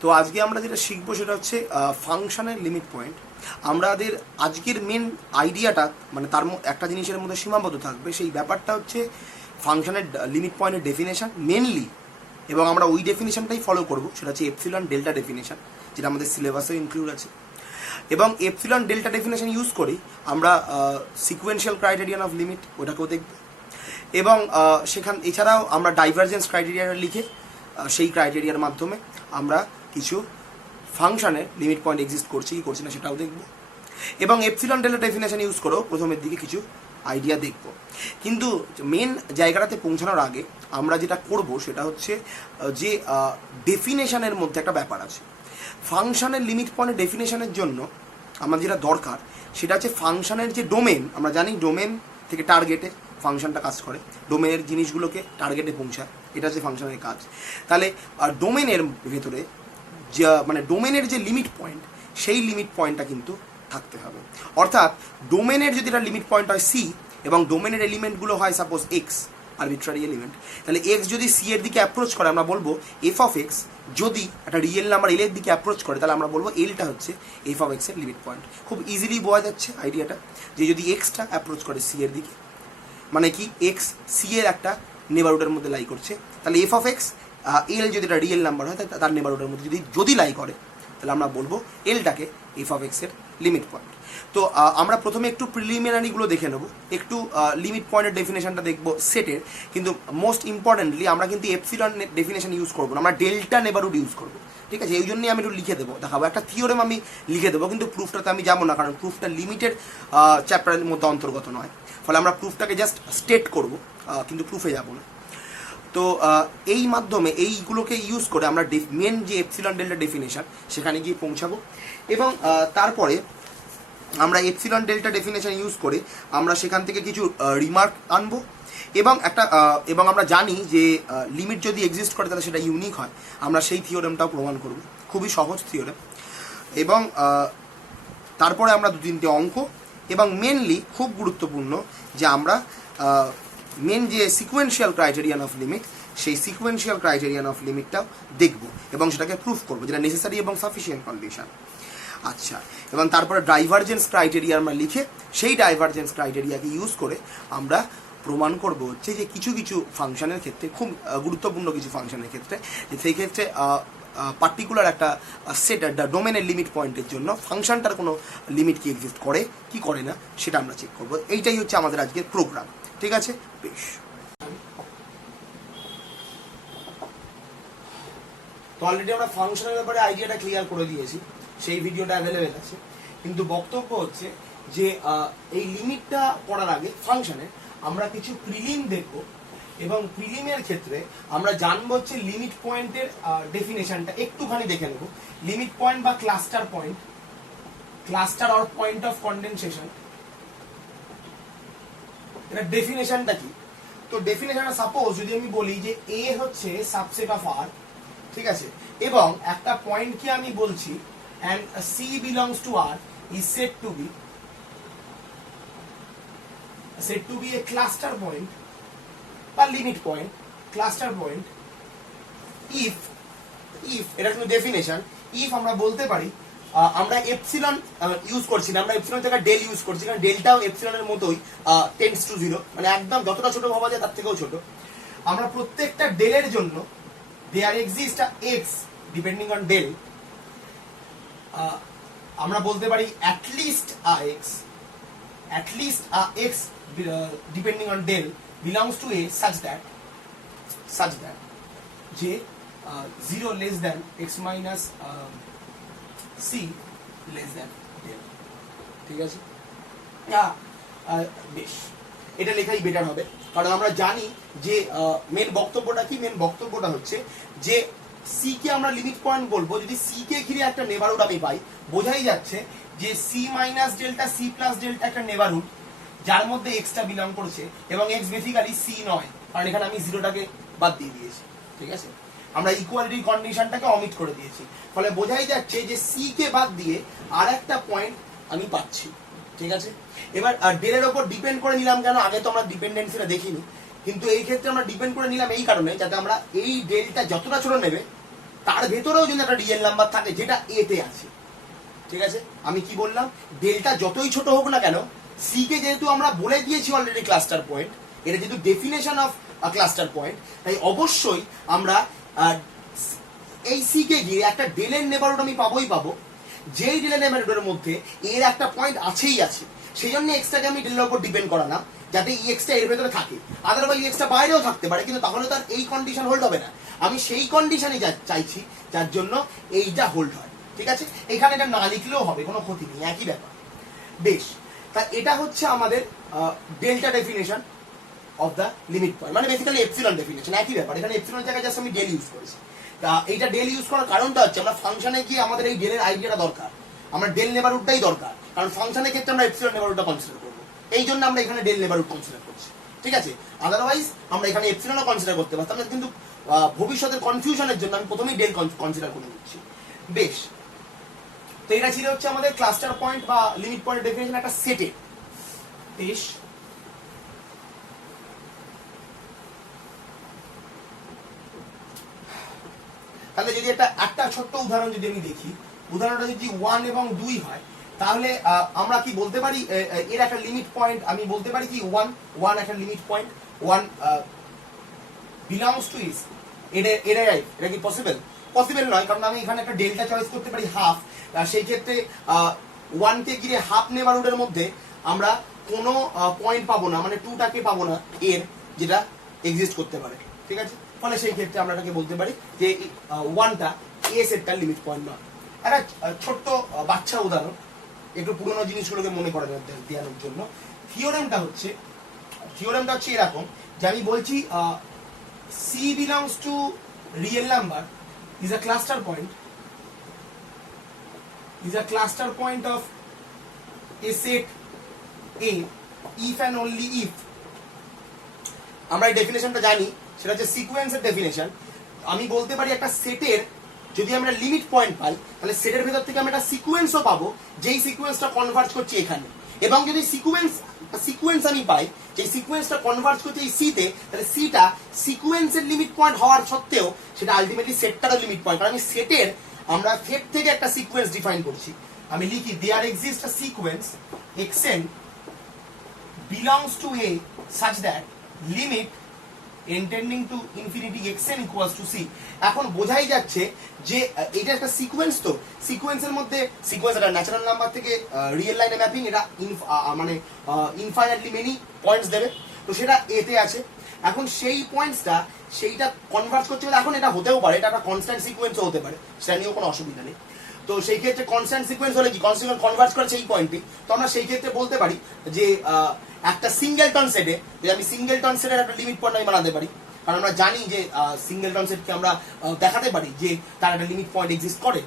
তো আজকে আমরা যেটা শিখবো সেটা হচ্ছে ফাংশনের লিমিট পয়েন্ট। আমাদের আজকের মেন আইডিয়াটা মানে তার একটা জিনিসের মধ্যে সীমাবদ্ধ থাকবে, সেই ব্যাপারটা হচ্ছে ফাংশনের লিমিট পয়েন্টের ডেফিনেশন মেনলি, এবং আমরা ওই ডেফিনেশনটাই ফলো করব, সেটা হচ্ছে এপসিলন ডেল্টা ডেফিনেশন, যেটা আমাদের সিলেবাসে ইনক্লুড আছে। এবং এপসিলন ডেল্টা ডেফিনেশন ইউজ করি আমরা সিকুয়েন্সিয়াল ক্রাইটেরিয়ান অফ লিমিট ওটাকেও দেখব, এবং এছাড়াও আমরা ডাইভারজেন্স ক্রাইটেরিয়াটা লিখে সেই ক্রাইটেরিয়ার মাধ্যমে আমরা কিছু ফাংশনের লিমিট পয়েন্ট এক্সিস্ট করছে কি করছে না সেটাও দেখব, এবং এপসিলন ডেল্টা ডেফিনেশন ইউজ করেও প্রথমের দিকে কিছু আইডিয়া দেখব। কিন্তু মেন জায়গাটাতে পৌঁছানোর আগে আমরা যেটা করব সেটা হচ্ছে যে ডেফিনেশনের মধ্যে একটা ব্যাপার আছে। ফাংশনের লিমিট পয়েন্টের ডেফিনেশনের জন্য আমার যেটা দরকার সেটা হচ্ছে ফাংশনের যে ডোমেন, আমরা জানি ডোমেন থেকে টার্গেটে ফাংশনটা কাজ করে, ডোমেনের জিনিসগুলোকে টার্গেটে পৌঁছায়, এটা হচ্ছে ফাংশনের কাজ। তাহলে ডোমেনের ভেতরে মানে ডোমেনের যে লিমিট পয়েন্ট সেই লিমিট পয়েন্টটা কিন্তু থাকতে হবে। অর্থাৎ ডোমেনের যদি একটা লিমিট পয়েন্ট হয় সি এবং ডোমেনের এলিমেন্টগুলো হয় সাপোজ এক্স, আরবিট্রারি এলিমেন্ট, তাহলে এক্স যদি সি এর দিকে অ্যাপ্রোচ করে আমরা বলবো এফ অফ এক্স যদি একটা রিয়েল নাম্বার এল এর দিকে অ্যাপ্রোচ করে তাহলে আমরা বলবো এলটা হচ্ছে এফ অফ এক্সের লিমিট পয়েন্ট। খুব ইজিলি বোঝা যাচ্ছে আইডিয়াটা, যে যদি এক্সটা অ্যাপ্রোচ করে সি এর দিকে মানে কি এক্স সি এর একটা নেবারহুডের মধ্যে লাই করছে, তাহলে এফ অফ এক্স এল যদি একটা রিয়েল নাম্বার হয় তার নেবারহুডের মধ্যে যদি লাই করে তাহলে আমরা বলবো এলটাকে এফ অফ এক্সের লিমিট পয়েন্ট। তো আমরা প্রথমে একটু প্রিলিমিনারিগুলো দেখে নেবো, একটু লিমিট পয়েন্টের ডেফিনেশনটা দেখবো সেটের, কিন্তু মোস্ট ইম্পর্টেন্টলি আমরা কিন্তু এপসিলন ডেফিনেশন ইউজ করবো না, আমরা ডেল্টা নেবারহুড ইউজ করবো। ঠিক আছে, এই জন্যই আমি একটু লিখে দেবো, দেখাবো একটা থিওরেম আমি লিখে দেবো, কিন্তু প্রুফটাতে আমি যাবো না, কারণ প্রুফটা লিমিটের চ্যাপ্টারের মধ্যে অন্তর্গত নয়, ফলে আমরা প্রুফটাকে জাস্ট স্টেট করবো, কিন্তু প্রুফে যাবো না। তো এই মাধ্যমে এইগুলোকে ইউজ করে আমরা মেন যে এপসিলন ডেল্টা ডেফিনেশন সেখানে গিয়ে পৌঁছাবো, এবং তারপরে আমরা এপসিলন ডেল্টা ডেফিনেশন ইউজ করে আমরা সেখান থেকে কিছু রিমার্ক আনবো, এবং আমরা জানি যে লিমিট যদি এক্সিস্ট করে তাহলে সেটা ইউনিক হয়, আমরা সেই থিওরেমটাও প্রমাণ করব, খুবই সহজ থিওরেম। এবং তারপরে আমরা 2-3টে অঙ্ক, এবং মেনলি খুব গুরুত্বপূর্ণ যে আমরা মেন যে সিকুয়েন্সিয়াল ক্রাইটেরিয়ান অফ লিমিট সেই সিকুয়েন্সিয়াল ক্রাইটেরিয়ান অফ লিমিটটাও দেখব এবং সেটাকে প্রুফ করবো, যেটা নেসেসারি এবং সাফিসিয়েন্ট কন্ডিশন। আচ্ছা, এবং তারপরে ডাইভারজেন্স ক্রাইটেরিয়া আমরা লিখে সেই ডাইভারজেন্স ক্রাইটেরিয়াকে ইউজ করে আমরা প্রমাণ করব হচ্ছে যে কিছু কিছু ফাংশনের ক্ষেত্রে, খুব গুরুত্বপূর্ণ কিছু ফাংশনের ক্ষেত্রে, যে সেই ক্ষেত্রে পার্টিকুলার একটা সেট ডোমেনের লিমিট পয়েন্টের জন্য ফাংশনটার কোনো লিমিট কি এক্সিস্ট করে কি করে না সেটা আমরা চেক করবো। এইটাই হচ্ছে আমাদের আজকের প্রোগ্রাম। ঠিক আছে, বেশ। তো অলরেডি আমরা ফাংশনের ব্যাপারে আইডিয়াটা ক্লিয়ার করে দিয়েছি, সেই ভিডিওটা অ্যাভেলেবেল আছে, কিন্তু বক্তব্য হচ্ছে যে এই লিমিটটা পড়ার আগে ফাংশনে আমরা কিছু প্রিলিম দেখব, এবং প্রিলিমের ক্ষেত্রে আমরা জানবো হচ্ছে লিমিট পয়েন্টের ডেফিনেশনটা একটুখানি দেখে নেব। লিমিট পয়েন্ট বা cluster point, cluster or point of condensation, এটা ডেফিনেশনটা কি? তো ডেফিনেশনটা সাপোজ যদি আমি বলি যে এ হচ্ছে সাবসেট অফ আর, ঠিক আছে, এবং একটা পয়েন্টকে আমি বলছি and C belongs to R is said to be a cluster point বা limit point, cluster point if এটা কিন্তু ডেফিনেশন, if আমরা বলতে পারি আমরা এপসিলন ইউজ করছি না, আমরা এপসিলন জায়গায় ডেল ইউজ করছি, কারণ ডেলটাও এপসিলনের মতোই টেন্ডস টু 0, মানে একদম যতটা ছোট ভাবা যায় তার থেকেও ছোট। আমরা প্রত্যেকটা ডেলের জন্য there exist x depending on del, আমরা বলতে পারি at least x depending on del belongs to a such that যে 0 less than x minus c less than del। ঠিক আছে, বেশ, এটা লেখাই বেটার হবে, কারণ আমরা জানি যে মেন বক্তব্যটা কি, মেন বক্তব্যটা হচ্ছে যে সি কে আমরা লিমিট পয়েন্ট বলবো যদি সি কে ঘিরে একটা নেবারহুড আমি পাই, বোঝাই যাচ্ছে যে C minus delta C plus delta একটা নেবারহুড যার মধ্যে এক্সটা বিলং করছে, এবং এক্স বেসিক্যালি সি নয়, কারণ এখানে আমি জিরোটাকে বাদ দিয়ে দিয়েছি। ঠিক আছে, আমরা ইকুয়ালিটি কন্ডিশনটাকে অমিট করে দিয়েছি, ফলে বোঝাই যাচ্ছে যে সি কে বাদ দিয়ে আর একটা পয়েন্ট আমি পাচ্ছি। ঠিক আছে, এবার ডেলের ওপর ডিপেন্ড করে নিলাম কেন, আগে তো আমরা ডিপেন্ডেন্সিটা দেখিনি, কিন্তু এই ক্ষেত্রে আমরা ডিপেন্ড করে নিলাম এই কারণে যাতে আমরা এই ডেলটা যতটা ছোট নেবে তার ভেতরেও যদি একটা রিয়েল নাম্বার থাকে যেটা এতে আছে, ঠিক আছে? আমি কি বললাম, ডেল্টা যতই ছোট হোক না কেন, সি কে যেহেতু আমরা বলে দিয়েছি অলরেডি ক্লাস্টার পয়েন্ট, এটা যেহেতু ডেফিনেশন অফ ক্লাস্টার পয়েন্ট, তাই অবশ্যই আমরা এই সি কে গিয়ে একটা ডেলের নেবারহুড আমি পাবোই পাবো, যেই ডেলের নেবারহুডের মধ্যে এর একটা পয়েন্ট আছেই আছে। সেই জন্য এক্সটাকে আমি ডেলের উপর ডিপেন্ড করা না, যাতে ই এক্সটা এর ভেতরে থাকে। আদারওয়াইজ এক্সটা বাইরেও থাকতে পারে, কিন্তু তাহলে তার এই কন্ডিশন হোল্ড হবে না। আমি সেই কন্ডিশনে চাইছি যার জন্য এইটা হোল্ড হয়, ঠিক আছে? এখানে এটা না লিখলেও হবে, কোনো ক্ষতি নেই, একই ব্যাপার। বেশ, তা এটা হচ্ছে আমাদের delta definition of the limit point, মানে বেসিক্যালি এপসিলন ডেফিনেশন, একই ব্যাপার। এখানে এপসিলন জায়গায় জাস্ট আমি ডেল ইউজ করেছি। তা এইটা ডেল ইউজ করার কারণটা হচ্ছে আমরা ফাংশনে গিয়ে আমাদের এই ডেলের আইডিয়াটা দরকার, আমরা ডেল নেবারহুডটাই দরকার, কারণ ফাংশনের ক্ষেত্রে আমরা এপসিলন নেবারহুডটা কনসিডার করবো, এই জন্য আমরা এখানে ডেল নেবারহুড কনসিডার করছি, ঠিক আছে? আদারওয়াইজ আমরা এখানে এপসিলনও কনসিডার করতে পারতাম, কিন্তু ভবিষ্যতের কনফিউশনের জন্য আমি প্রথমেই ডেল কনসিডার করে নিচ্ছি। বেশ, তো এটা ছিল হচ্ছে আমাদের ক্লাস্টার পয়েন্ট বা লিমিট পয়েন্ট ডেফিনেশন একটা সেটে। বেশ, তাহলে যদি একটা ছোট্ট উদাহরণ যদি আমি দেখি, উদাহরণটা যদি 1 এবং 2 হয়, তাহলে আমরা কি বলতে পারি এর একটা লিমিট পয়েন্ট, আমি বলতে পারি কি 1 একটা limit point, 1 belongs to is, এটা কি পসিবল? পসিবল নয়, কারণ আমি এখানে একটা ডেল্টা চয়েস করতে পারি হাফ। সেই ক্ষেত্রে 1 কে ঘিরে হাফ নেবারহুডের মধ্যে আমরা কোনো পয়েন্ট পাবো না, মানে 2টাকে পাবো না এর, যেটা এক্সিস্ট করতে পারে, ঠিক আছে? ফলে সেই ক্ষেত্রে আমরা এটাকে বলতে পারি যে 1টা এ সেটটার লিমিট পয়েন্ট নয়। একটা ছোট্ট বাচ্চা উদাহরণ, একটু পুরোনো জিনিসগুলোকে মনে করে দেওয়ার জন্য। থিওরেমটা হচ্ছে এরকম যে আমি বলছি C belongs to real number is a cluster point of a set A if and only if, আমরা এই ডেফিনেশনটা জানি, সেটা হচ্ছে সিকোয়েন্সের ডেফিনেশন। আমি বলতে পারি একটা সেটের যদি আমরা লিমিট পয়েন্ট পাই, তাহলে সেটের ভেতর থেকে আমরা একটা সিকোয়েন্সও পাবো, যেই সিকোয়েন্সটা কনভার্জ করছে এখানে। এবং যদি সিকোয়েন্স আমি পাই, যে সিকোয়েন্সটা কনভার্জ করছে এই সিতে, তাহলে সিটা সিকোয়েন্সের লিমিট পয়েন্ট হওয়ার সত্ত্বেও সেটা আলটিমেটলি সেটটারও লিমিট পয়েন্ট, কারণ আমি সেটের আমরা সেট থেকে একটা সিকোয়েন্স ডিফাইন করছি। আমি লিখি there exist a sequence xn belongs to A such that limit intending to infinity xn equals to c। এখন বোঝাই যাচ্ছে যে এটা একটা সিকোয়েন্স, তো সিকোয়েন্সের মধ্যে সিকোয়েন্স একটা ন্যাচারাল নাম্বার থেকে রিয়েল লাইনে ম্যাপিং, এটা মানে ইনফাইনাইটলি মেনি পয়েন্টস দেবে, তো সেটা এতে আছে। এখন সেই পয়েন্টসটা সেইটা কনভার্ট করতে হলে এখন এটা হতেও পারে, এটা একটা কনস্ট্যান্ট সিকোয়েন্সও হতে পারে, সেটা নিয়েও কোনো অসুবিধা নেই। তো সেই ক্ষেত্রে কনস্ট্যান্ট সিকোয়েন্স হলে কি, কনস্ট্যান্ট কনভার্ট করে সেই পয়েন্টটি, তো আমরা সেই ক্ষেত্রে বলতে পারি যে একটা সিঙ্গেলটন সেটে, যে আমি সিঙ্গেলটন সেটের একটা লিমিট পয়েন্ট আমি বানাতে পারি, কারণ আমরা জানি যে সিঙ্গেলটন সেটকে আমরা দেখাতে পারি যে তার একটা লিমিট পয়েন্ট এক্সিস্ট করে,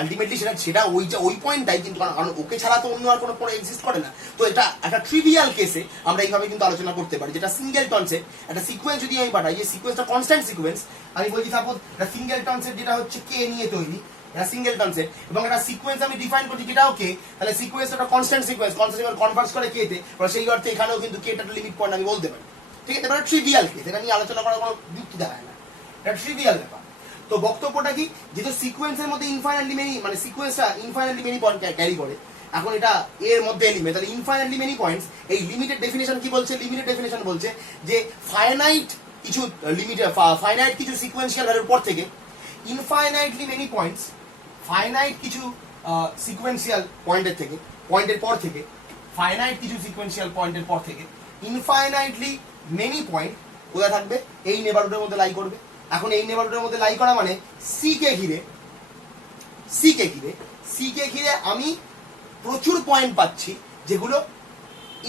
আলটিমেটলি সেটা ওই পয়েন্টটাই, কিন্তু কারণ ওকে ছাড়া তো অন্য আর কোনো পয়েন্ট এক্সিস্ট করে না। তো এটা একটা ট্রিভিয়াল কেসে আমরা এইভাবে কিন্তু আলোচনা করতে পারি, যেটা সিঙ্গেলটন সেট একটা সিকোয়েন্স যদি আমি পাঠাই, যে সিকোয়েন্সটা কনস্ট্যান্ট সিকোয়েন্স, আমি বলছি সাপোজ একটা সিঙ্গেলটন সেট যেটা হচ্ছে কে নিয়ে তৈরি, এটা সিঙ্গেলটন সেট, এবং একটা সিকোয়েন্স আমি ডিফাইন করছি যেটাও কে, তাহলে সিকোয়েন্স একটা কনস্ট্যান্ট সিকোয়েন্স কনভার্স করে কে তে, সেই অর্থে এখানেও কিন্তু কে একটা লিমিট পয়েন্ট আমি বলতে পারি, ঠিক আছে? এটা ট্রিভিয়াল কেস, এটা নিয়ে আলোচনা করার কোনো যুক্তি দেখায় না, এটা ট্রিভিয়াল ব্যাপার। তো বক্তব্যটা কি, যেহেতু সিকোয়েন্সের মধ্যে ইনফাইনাইটলি মেনি, মানে সিকোয়েন্সটা ইনফাইনাইটলি মেনি পয়েন্ট ক্যারি করে, এখন এটা এর মধ্যে এলিমেন্ট, তাহলে ইনফাইনাইটলি মেনি পয়েন্টস। এই লিমিটেড ডেফিনেশন কি বলছে? লিমিটেড ডেফিনেশন বলছে যে ফাইনাইট কিছু ফাইনাইট কিছু সিকোয়েন্সিয়াল ভ্যালুর পর থেকে ইনফাইনাইটলি মেনি পয়েন্টস, ফাইনাইট কিছু সিকোয়েন্সিয়াল পয়েন্টের পর থেকে ফাইনাইট কিছু সিকোয়েন্সিয়াল পয়েন্টের পর থেকে ইনফাইনাইটলি মেনি পয়েন্ট কোথায় থাকবে? এই নেবারহুডের মধ্যে লাই করবে। এখন এই নেবারহুডের মধ্যে লাই করা মানে সি কে ঘিরে আমি প্রচুর পয়েন্ট পাচ্ছি যেগুলো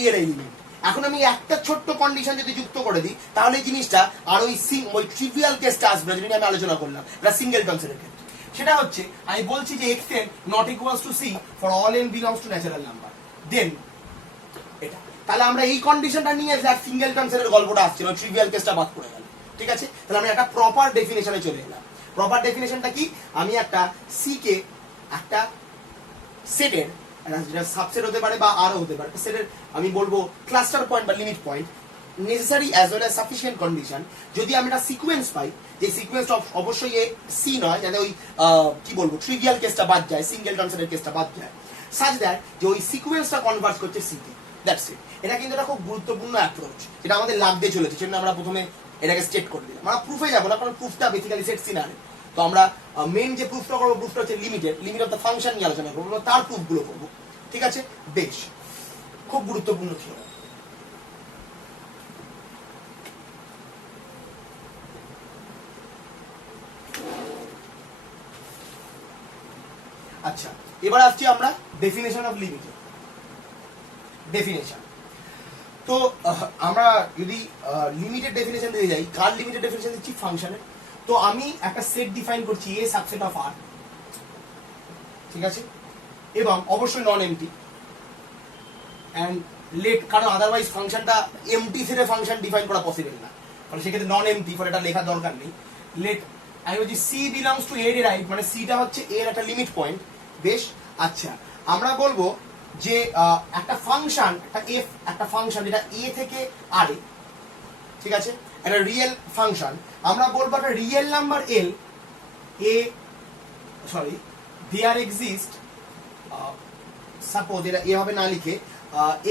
এর এলিমেন্ট। এখন আমি একটা ছোট্ট কন্ডিশন যদি যুক্ত করে দিই, তাহলে এই জিনিসটা আর ওই ট্রিভিয়াল কেসটা আসবে যেটা আমি আলোচনা করলাম, এটা সিঙ্গেলটন সেটের ক্ষেত্রে। সেটা হচ্ছে আমি বলছি যে xn not equals to c for all n belongs to natural number, then এটা, তাহলে আমরা এই কন্ডিশনটা নিয়ে সিঙ্গেলটন সেটের গল্পটা আসছিল, ট্রিভিয়াল কেসটা বাদ পড়ে গেল, ঠিক আছে? তাহলে আমরা একটা প্রপার ডেফিনেশনে চলে এলাম। প্রপার ডেফিনেশনটা কি? আমি একটা সি কে একটা সেটের, যেটা সাবসেট হতে পারে বা আরও হতে পারে, সেটের আমি বলবো ক্লাস্টার পয়েন্ট বা limit point necessary as well as sufficient condition, যদি আমি একটা সিকোয়েন্স পাই, যে সিকোয়েন্সটা অবশ্যই এ সি নয়, যাতে ওই কি বলবো ট্রিভিয়াল কেসটা বাদ যায়, সিঙ্গেলটনসের কেসটা বাদ যায়, সাচ দ্যাট যে ওই সিকোয়েন্সটা কনভার্ট করছে সিতে, দ্যাটস ইট। এটা কিন্তু একটা খুব গুরুত্বপূর্ণ অ্যাপ্রোচ, যেটা আমাদের লাগতে চলেছে, সেজন্য আমরা প্রথমে এটাকে স্টেট করে দিলাম। আমরা প্রুফে যাবো না, কারণ প্রুফটা বেসিক্যালি সেট সিনারে। তো আমরা মেন যে প্রুফটা করবো, প্রুফটা হচ্ছে লিমিট অফ দ্য ফাংশন নিয়ে আলোচনা করবো, তার প্রুফগুলো করবো, ঠিক আছে? বেশ, খুব গুরুত্বপূর্ণ ছিল। আচ্ছা, এবার আসছি আমরা ডেফিনেশন অফ লিমিটের ডেফিনেশন। তো আমরা যদি লিমিটেড ডেফিনেশন দিয়ে যাই, কার লিমিটেড ডেফিনেশন দিচ্ছি? ফাংশনের। তো আমি একটা সেট ডিফাইন করছি, এ সাবসেট অফ আর, ঠিক আছে, এবং অবশ্যই নন এমটি অ্যান্ড লেট, কারণ আদারওয়াইজ ফাংশনটা এমটি সেটে ফাংশন ডিফাইন করা পসিবল না, কারণ সেক্ষেত্রে নন এমটি, ফলে এটা লেখার দরকার নেই। লেট আমি বলছি C belongs to A right, মানে সিটা হচ্ছে এর একটা লিমিট পয়েন্ট। বেশ, আচ্ছা, আমরা বলবো যে একটা ফাংশন, একটা ফাংশন যেটা এ থেকে আর এ, ঠিক আছে, একটা রিয়েল ফাংশন, আমরা বলবো একটা real number L A, sorry, there exist, suppose এটা এভাবে না লিখে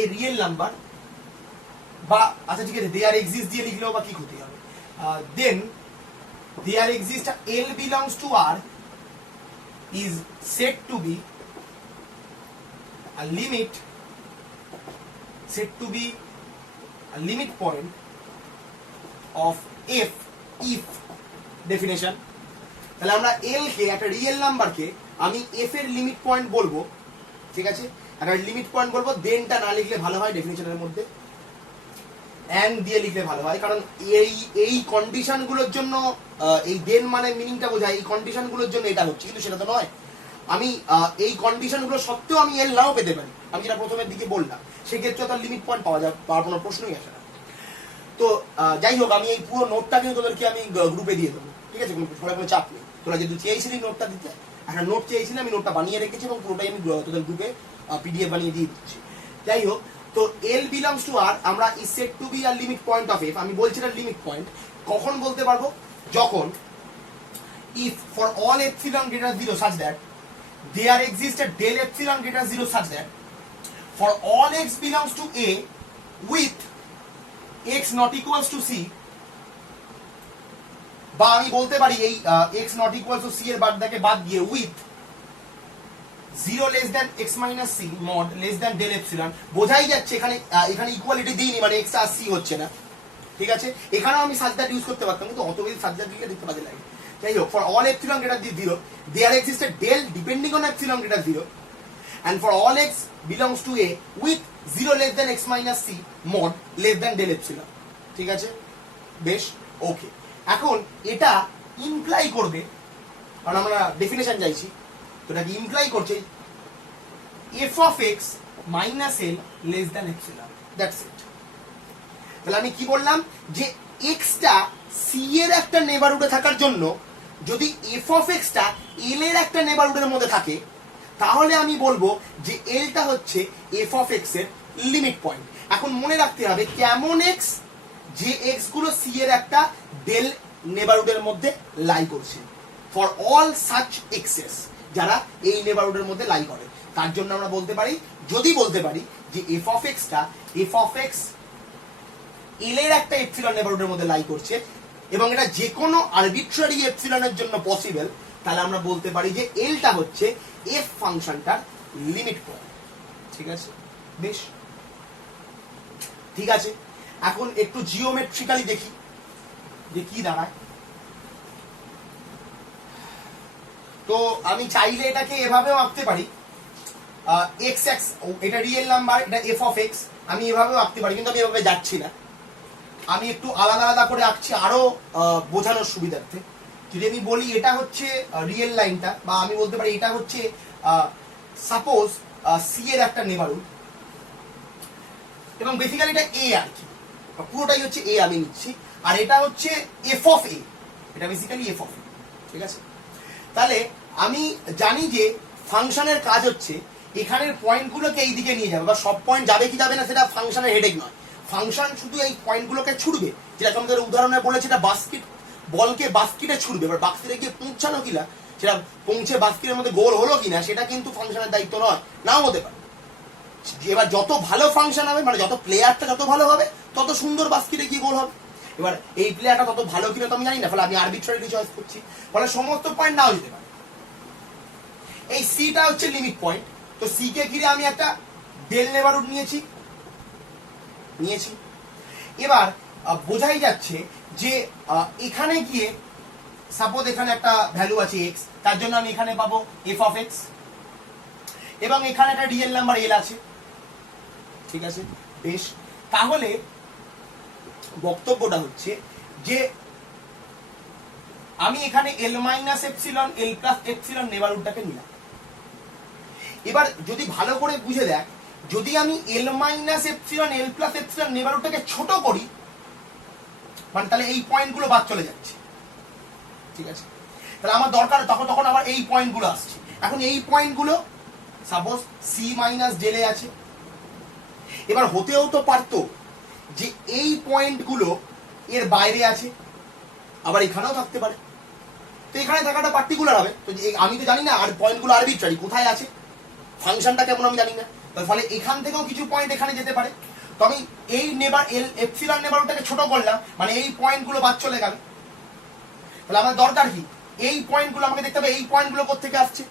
এ রিয়েল নাম্বার, বা আচ্ছা ঠিক আছে দেয়ার এক্সিস্ট দিয়ে লিখলেও বা কি ক্ষতি হবে, then there exist L belongs to R is said to be a limit, said to be a limit point of f if definition। তাহলে আমরা l কে, একটা রিয়েল নাম্বারকে আমি f এর লিমিট পয়েন্ট বলবো, ঠিক আছে, একটা লিমিট পয়েন্ট বলবো, দেনটা না লিখলে ভালো হয়, ডেফিনিশনের মধ্যে এন্ড দিয়ে লিখলে ভালো হয়, কারণ এই কন্ডিশনগুলোর জন্য, এই দেন মানে মিনিংটা বোঝায়, এই কন্ডিশনগুলোর জন্য এটা হচ্ছে, কিন্তু সেটা তো নয়। আমি এই কন্ডিশনগুলো সত্ত্বেও আমি এল নাও পেতে পারি, আমি যেটা প্রথমের দিকে বললাম, সেক্ষেত্রে তার লিমিট পয়েন্ট পাওয়ার কোনো প্রশ্নই আসে না। তো যাই হোক, আমি এই পুরো নোটটা কিন্তু তোদেরকে আমি গ্রুপে দিয়ে দেবো, ঠিক আছে, কোনো চাপ নেই। তোরা যেহেতু চেয়েছিলি নোটটা দিতে, একটা নোট চেয়েছিলি, আমি নোটটা বানিয়ে রেখেছি এবং পুরোটাই আমি তোদের গ্রুপে পিডিএফ বানিয়ে দিয়ে দিচ্ছি। যাই হোক, তো এল বিলংস টু আর, আমরা is said to be a limit point of F, আমি বলছি এটা লিমিট পয়েন্ট, কখন বলতে পারবো? যখন if for all epsilon greater 0 such that there exists a del epsilon greater 0 such that for all x belongs to A with x not equals to C, বা আমি বলতে পারি এই x not equals to C এর বাদটাকে বাদ দিয়ে with 0 less than x minus C mod less than del epsilon, বোঝাই যাচ্ছে এখানে ইকুয়ালিটি দিইনি, মানে x আর C হচ্ছে না, ঠিক আছে। এখানেও আমি সাজদার ইউজ করতে পারতাম, কিন্তু অত বেশি সাজদার দিলে দেখতে বাজে লাগে। যাই হোক, for all epsilon greater than 0 there exists a del depending on epsilon greater 0, and for all x belongs to A with 0 less than x minus C mod less than del epsilon, ঠিক আছে। বেশ, ওকে, এখন এটা imply করবে, কারণ আমরা definition চাইছি, তো এটা কি ইমপ্লাই করছে f of x minus l less than epsilon, that's it। তাহলে আমি কি বললাম, যে x টা c এর একটা নেবারহুডে থাকার জন্য যদি f of x টা l এর একটা নেবারহুডের মধ্যে থাকে, তাহলে আমি বলবো যে l টা হচ্ছে f of x এর লিমিট পয়েন্ট। এখন মনে রাখতে হবে কেমন x, যে x গুলো c এর একটা ডেল নেবারহুডের মধ্যে লাই করছে, ফর অল সাচ এক্সেস, যারা এই নেবারহুডের মধ্যে লাই করে, তার জন্য আমরা বলতে পারি, যদি বলতে পারি যে f of x টা f of x এল এর একটা এপসিলন নেবারহুডের মধ্যে লাই করছে, এবং এটা যে কোনো আরবিট্রারি এপসিলনের জন্য পসিবল, তাহলে আমরা বলতে পারি যে এলটা হচ্ছে এফ ফাংশনটার লিমিট পয়েন্ট, ঠিক আছে। বেশ, ঠিক আছে, এখন একটু জিওমেট্রিক্যালি দেখি যে কি দাঁড়ায়। তো আমি চাইলে এটাকে এভাবেও আঁকতে পারি, এক্স এক্স, এটা রিয়েল নাম্বার, এটা এফ অফ এক্স, আমি এভাবেও আঁকতে পারি, কিন্তু আমি এভাবে যাচ্ছি না, আমি একটু আলাদা আলাদা করে আঁকছি আরো বোঝানোর সুবিধার্থে। যদি আমি বলি এটা হচ্ছে রিয়েল লাইনটা, বা আমি বলতে পারি এটা হচ্ছে সাপোজ সি এর একটা নেবারহুড, এবং বেসিক্যালি এটা এ আর কি, পুরোটাই হচ্ছে এ আমি নিচ্ছি, আর এটা হচ্ছে এফ অফ এ, এটা বেসিক্যালি এফ অফ এ, ঠিক আছে। তাহলে আমি জানি যে ফাংশনের কাজ হচ্ছে এখানের পয়েন্টগুলোকে এই দিকে নিয়ে যাবে, বা সব পয়েন্ট যাবে কি যাবে না সেটা ফাংশনের হেডেক নয়, ফাংশন শুধু এই পয়েন্টগুলোকে ছুড়বে, যেটা আমাদের উদাহরণে বলেছে এটা বাস্কেট, বলকে বাস্কেটে ছুড়বে, এবার বাস্কেটে গিয়ে পৌঁছানো কিনা, সেটা পৌঁছে বাস্কেটের মধ্যে গোল হলো কিনা সেটা কিন্তু ফাংশনের দায়িত্ব নয়, নাও হতে পারে। এবার যত ভালো ফাংশন হবে, মানে যত প্লেয়ারটা যত ভালো হবে তত সুন্দর বাস্কেটে গিয়ে গোল হবে। এবার এই প্লেয়ারটা তত ভালো কিনা তো আমি জানি না, ফলে আমি আরবিট্রারিলি চয়েস করছি, ফলে সমস্ত পয়েন্ট নাও যেতে পারে। এই সিটা হচ্ছে লিমিট পয়েন্ট, তো সি কে ঘিরে আমি একটা ডেল নেবারহুড নিয়েছি। এবার বোঝাই যাচ্ছে যে এখানে গিয়ে সাপোজ এখানে একটা ভ্যালু আছে এক্স, তার জন্য আমি এখানে পাবো এফ অফ এক্স, এবং এখানে একটা রিয়েল নাম্বার এল আছে, ঠিক আছে বেশ। তাহলে বক্তব্যটা হচ্ছে যে আমি এখানে এল minus epsilon L plus epsilon নেবারহুডটাকে নিলাম। এবার যদি ভালো করে বুঝে দেখ, যদি আমি এল minus epsilon L plus epsilon নেবারহুডটাকে ছোট করি, মানে তাহলে এই পয়েন্টগুলো বাদ চলে যাচ্ছে, ঠিক আছে। তাহলে আমার দরকার তখন আবার এই পয়েন্টগুলো আসছে। এখন এই পয়েন্টগুলো সাপোজ সি মাইনাস ডেলে আছে। এবার হতেও তো পারতো যে এই পয়েন্টগুলো এর বাইরে আছে, আবার এখানেও থাকতে পারে, তো এখানে থাকাটা পার্টিকুলার হবে। তো আমি তো জানি না আর পয়েন্টগুলো আরবিট্রারি কোথায় আছে, ফাংশনটা কেমন আমি জানি না, তার ফলে এখান থেকেও কিছু পয়েন্ট এখানে যেতে পারে। তো আমি এই এপসিলন নেবারহুডটাকে ছোট করলাম, মানে এই পয়েন্টগুলো বাদ চলে গেল। তাহলে আমার দরকার কি, এই পয়েন্টগুলো আমাকে দেখতে হবে এই পয়েন্টগুলো কোত্থেকে আসছে,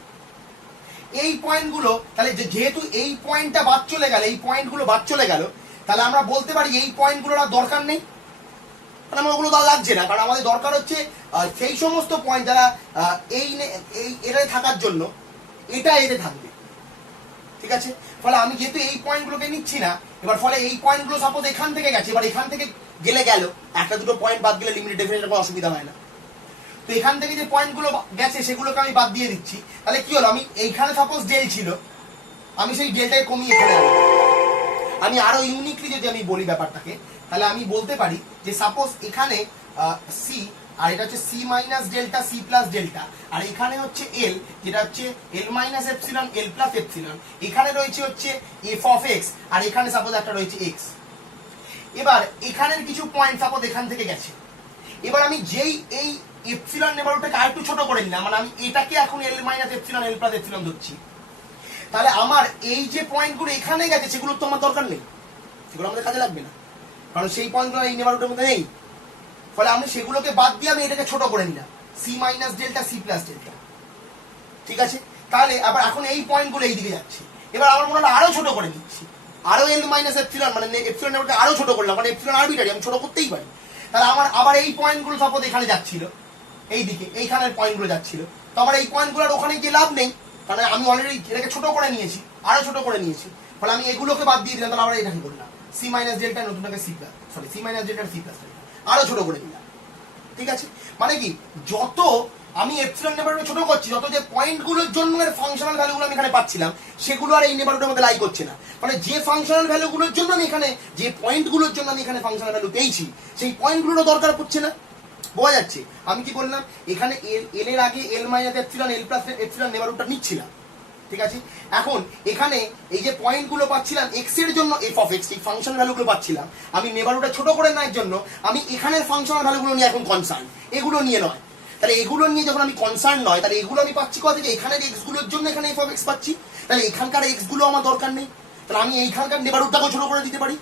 এই পয়েন্টগুলো। তাহলে যেহেতু এই পয়েন্টটা বাদ চলে গেল, এই পয়েন্টগুলো বাদ চলে গেল, তাহলে আমরা বলতে পারি এই পয়েন্টগুলোর আর দরকার নেই, মানে আমার ওগুলো লাগছে না, কারণ আমাদের দরকার হচ্ছে সেই সমস্ত পয়েন্ট যারা এটাই থাকার জন্য এটা এতে থাকবে, ঠিক আছে। ফলে আমি যেহেতু এই পয়েন্টগুলোকে নিচ্ছি না, এবার ফলে এই পয়েন্টগুলো সাপোজ এখান থেকে গেছে, এবার এখান থেকে গেল একটা দুটো পয়েন্ট বাদ গেলে লিমিটেড ডেফিনেশন কোনো অসুবিধা হয় না। তো এখান থেকে যে পয়েন্টগুলো গেছে সেগুলোকে আমি বাদ দিয়ে দিচ্ছি। তাহলে কি হলো, আমি এইখানে সাপোজ ডেল ছিল, আমি সেই ডেলটাকে কমিয়ে এখানে আনলাম। আমি আরো ইউনিকলি যদি আমি বলি ব্যাপারটাকে, তাহলে আমি বলতে পারি যে সাপোজ এখানে সি, আর এটা হচ্ছে C minus delta C plus delta, আর এখানে হচ্ছে এল, যেটা হচ্ছে L minus epsilon L plus epsilon, এখানে রয়েছে হচ্ছে এফ অফ এক্স, আর এখানে সাপোজ একটা রয়েছে এক্স। এবার এখানের কিছু পয়েন্ট সাপোজ এখান থেকে গেছে, এবার আমি যেই এই এপসিলন নেবারহুডটাকে আরেকটু ছোট করে নিলাম, মানে আমি এটাকে এখন এল minus epsilon L plus epsilon ধরছি, তাহলে আমার এই যে পয়েন্টগুলো এখানে গেছে সেগুলো তো আমার দরকার নেই, সেগুলো আমাদের কাজে লাগবে না, কারণ সেই পয়েন্টগুলো এই নেবারহুডের মধ্যে নেই। ফলে আমি সেগুলোকে বাদ দিয়ে আমি এটাকে ছোট করে নিলাম, C minus delta C plus delta, ঠিক আছে। তাহলে আবার এখন এই পয়েন্টগুলো এই দিকে যাচ্ছে, এবার আমার মনে হলো আরো ছোট করে নিচ্ছি, আরো এল মাইনাস এপসিলন, মানে এপসিলন নেবারহুডকে আরো ছোট করলাম, মানে এপসিলন আরবিট্রারি, আমি ছোট করতেই পারি। তাহলে আমার আবার এই পয়েন্টগুলো সাপোজ এখানে যাচ্ছিল, এই দিকে এইখানের পয়েন্টগুলো যাচ্ছিল, তো আমার এই পয়েন্টগুলোর ওখানে গিয়ে লাভ নেই, কারণ আমি অলরেডি এটাকে ছোট করে নিয়েছি, আরো ছোট করে নিয়েছি। ফলে আমি এগুলোকে বাদ দিয়ে দিলাম, তাহলে আবার এটাকে করলাম সি মাইনাস ডেল্টা, নতুনটাকে C plus, sorry C minus delta C plus, আরো ছোট করে নিলাম, ঠিক আছে। মানে কি, যত আমি এপসিলন নেবারহুড ছোট করছি, যত যে পয়েন্টগুলোর জন্য ফাংশনাল ভ্যালুগুলো আমি এখানে পাচ্ছিলাম সেগুলো আর এই নেবারহুডের মধ্যে লাই করছে না। মানে যে ফাংশনাল ভ্যালুগুলোর জন্য আমি এখানে, যে পয়েন্টগুলোর জন্য আমি এখানে ফাংশনাল ভ্যালু পেয়েছি, সেই পয়েন্টগুলোরও দরকার পড়ছে না। বোঝা যাচ্ছে আমি কি বললাম, এখানে এল এর আগে এল minus epsilon L plus epsilon নেবারহুডটা নিচ্ছিলাম, ঠিক আছে। এখন এখানে এই যে পয়েন্টগুলো পাচ্ছিলাম এক্স এর জন্য এফ অফ এক্স, এই ফাংশন ভ্যালুগুলো পাচ্ছিলাম, আমি নেবারহুডটা ছোট করে নেওয়ার জন্য আমি এখানের ফাংশনাল ভ্যালুগুলো নিয়ে এখন কনসার্ন, এগুলো নিয়ে নয়। তাহলে এগুলো নিয়ে যখন আমি কনসার্ন নয়, তাহলে এগুলো আমি পাচ্ছি কোথা থেকে, এখানের এক্স গুলোর জন্য এখানে এফ অফ এক্স পাচ্ছি, তাহলে এখানকার এক্স গুলো আমার দরকার নেই, তাহলে আমি এইখানকার নেবারহুডটাকেও ছোট করে দিতে পারি।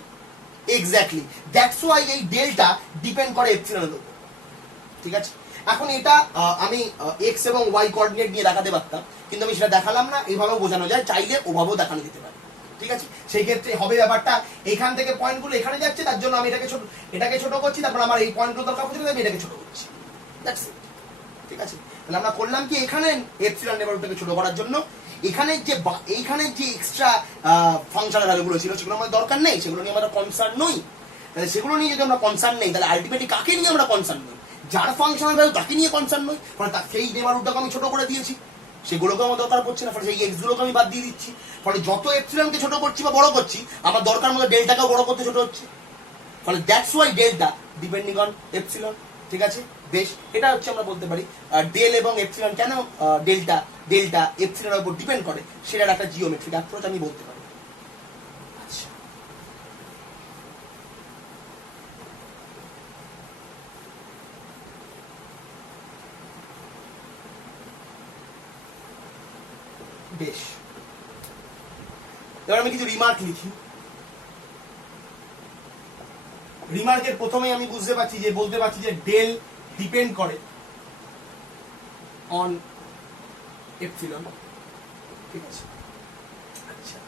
এক্স্যাক্টলি, দ্যাটস ওয়াই এই ডেলটা ডিপেন্ড করে এপসিলনের উপর, ঠিক আছে। এখন এটা আমি এক্স এবং ওয়াই কোঅর্ডিনেট নিয়ে দেখাতে পারতাম, কিন্তু আমি সেটা দেখালাম না, এইভাবেও বোঝানো যায়, চাইলে ওভাবেও দেখানো যেতে পারে, ঠিক আছে। সেই ক্ষেত্রে হবে ব্যাপারটা, এখান থেকে পয়েন্টগুলো এখানে যাচ্ছে, তার জন্য আমি এটাকে ছোট করছি, তারপর আমার এই পয়েন্টগুলো দরকার পড়ছে, আমি এটাকে ছোট করছি, দ্যাটস ইট, ঠিক আছে। তাহলে আমরা করলাম কি, এখানে এপসিলন নেবারহুডটাকে ছোট করার জন্য এইখানে যে এক্সট্রা ফাংশনাল ভ্যালুগুলো ছিল সেগুলো আমাদের দরকার নেই, সেগুলো নিয়ে আমরা কনসার্ন নই। তাহলে সেগুলো নিয়ে যদি আমরা কনসার্ন নেই, তাহলে আলটিমেটলি কাকে নিয়ে আমরা কনসার্ন নই, যার ফাংশনাল ভ্যালু তাকে নিয়ে কনসার্ন নই, ফলে সেই নেবারহুডটাকে আমি ছোট করে দিয়েছি, সেগুলোকে আমার দরকার পড়ছে না, ফলে সেই এক্স গুলোকে আমি বাদ দিয়ে দিচ্ছি। ফলে যত এপসিলনকে ছোট করছি বা বড় করছি, আমার দরকার মতো ডেল্টাকেও বড় করতে ছোট হচ্ছে, ফলে that's why delta depending on epsilon, ঠিক আছে। বেশ, এটা হচ্ছে আমরা বলতে পারি ডেল এবং এপসিলন কেন ডেল্টা এপসিলনের উপর ডিপেন্ড করে, সেটার একটা জিওমেট্রিক অ্যাপ্রোচ আমি বলতে পারি। আচ্ছা, বেশ, এবার আমি কিছু রিমার্ক লিখি। রিমার্কের প্রথমেই আমি বুঝতে পারছি যে বলতে পারছি যে ডেল ডিপেন্ড করে অন এপসিলন, ঠিক আছে। আচ্ছা,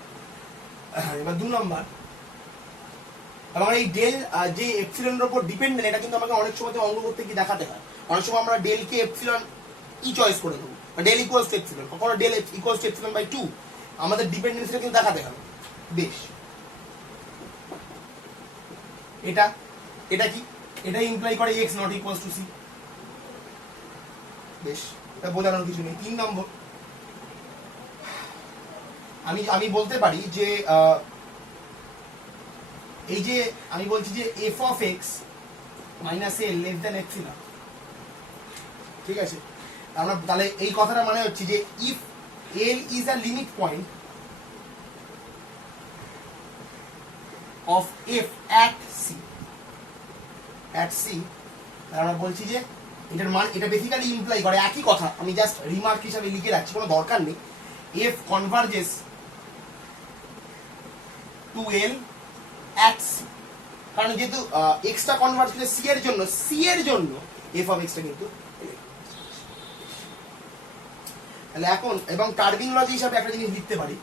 এবার 2 নম্বর, আমার এই ডেল যে এপসিলনের উপর ডিপেন্ডেন্ট, এটা কিন্তু আমাকে অনেক সময় অঙ্ক করতে গিয়ে দেখাতে হয়। অনেক সময় আমরা ডেলকে এপসিলন ই চয়েস করে দেবো, ডেল ইকুয়ালস টু এপসিলন, কখনো del equals to epsilon by 2, আমাদের ডিপেন্ডেন্সিটা কিন্তু দেখাতে হবে। বেশ, এটা এটা কি, এটা ইমপ্লাই করে x not equals to c। বেশ, এটা বোঝানোর কিছু নেই। 3 নম্বর, আমি বলতে পারি যে এই যে আমি বলছি যে f of x minus l less than epsilon, ঠিক আছে। আমরা তাহলে এই কথাটা মানে হচ্ছে যে if l is a limit point of f at c, আমরা বলছি যে এটার মান, এটা বেসিক্যালি ইমপ্লাই করে একই কথা, আমি জাস্ট রিমার্ক হিসাবে লিখে রাখছি, কোনো দরকার নেই। f converges to l at c, কারণ যেহেতু x টা কনভার্জ করে c এর জন্য f of x টা কিন্তু, তাহলে এখন এবং টার্মিনোলজি হিসাবে একটা জিনিস লিখতে পারি,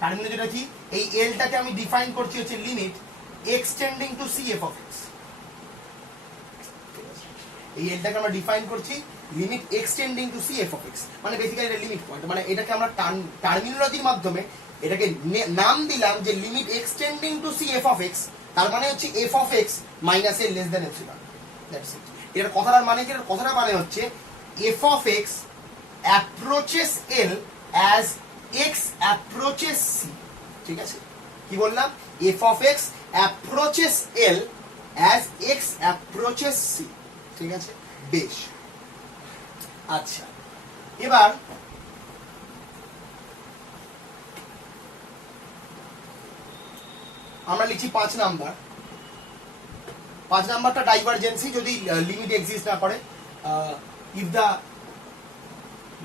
টার্মিনোলজিটা কি, এই l টাকে আমি ডিফাইন করছি হচ্ছে limit extending to c f of x, এই l টাকে আমরা ডিফাইন করছি limit extending to c f of x, মানে বেসিক্যালি এটা লিমিট পয়েন্ট, মানে এটাকে আমরা টার্মিনোলজির মাধ্যমে এটাকে নাম দিলাম যে limit extending to c f of x, তার মানে হচ্ছে f of x minus l less than epsilon, that's it. এর কথাটার মানে কি, এর কথাটা মানে হচ্ছে f of x approaches l as x approaches c, ঠিক আছে। কি বললাম, f of x approaches l as x approaches c, ঠিক আছে। বেশ, আচ্ছা, এবার আমরা লিখছি 5 নাম্বার। 5 নাম্বারটা ডাইভারজেন্সি, যদি লিমিট এক্সিস্ট না করে, if the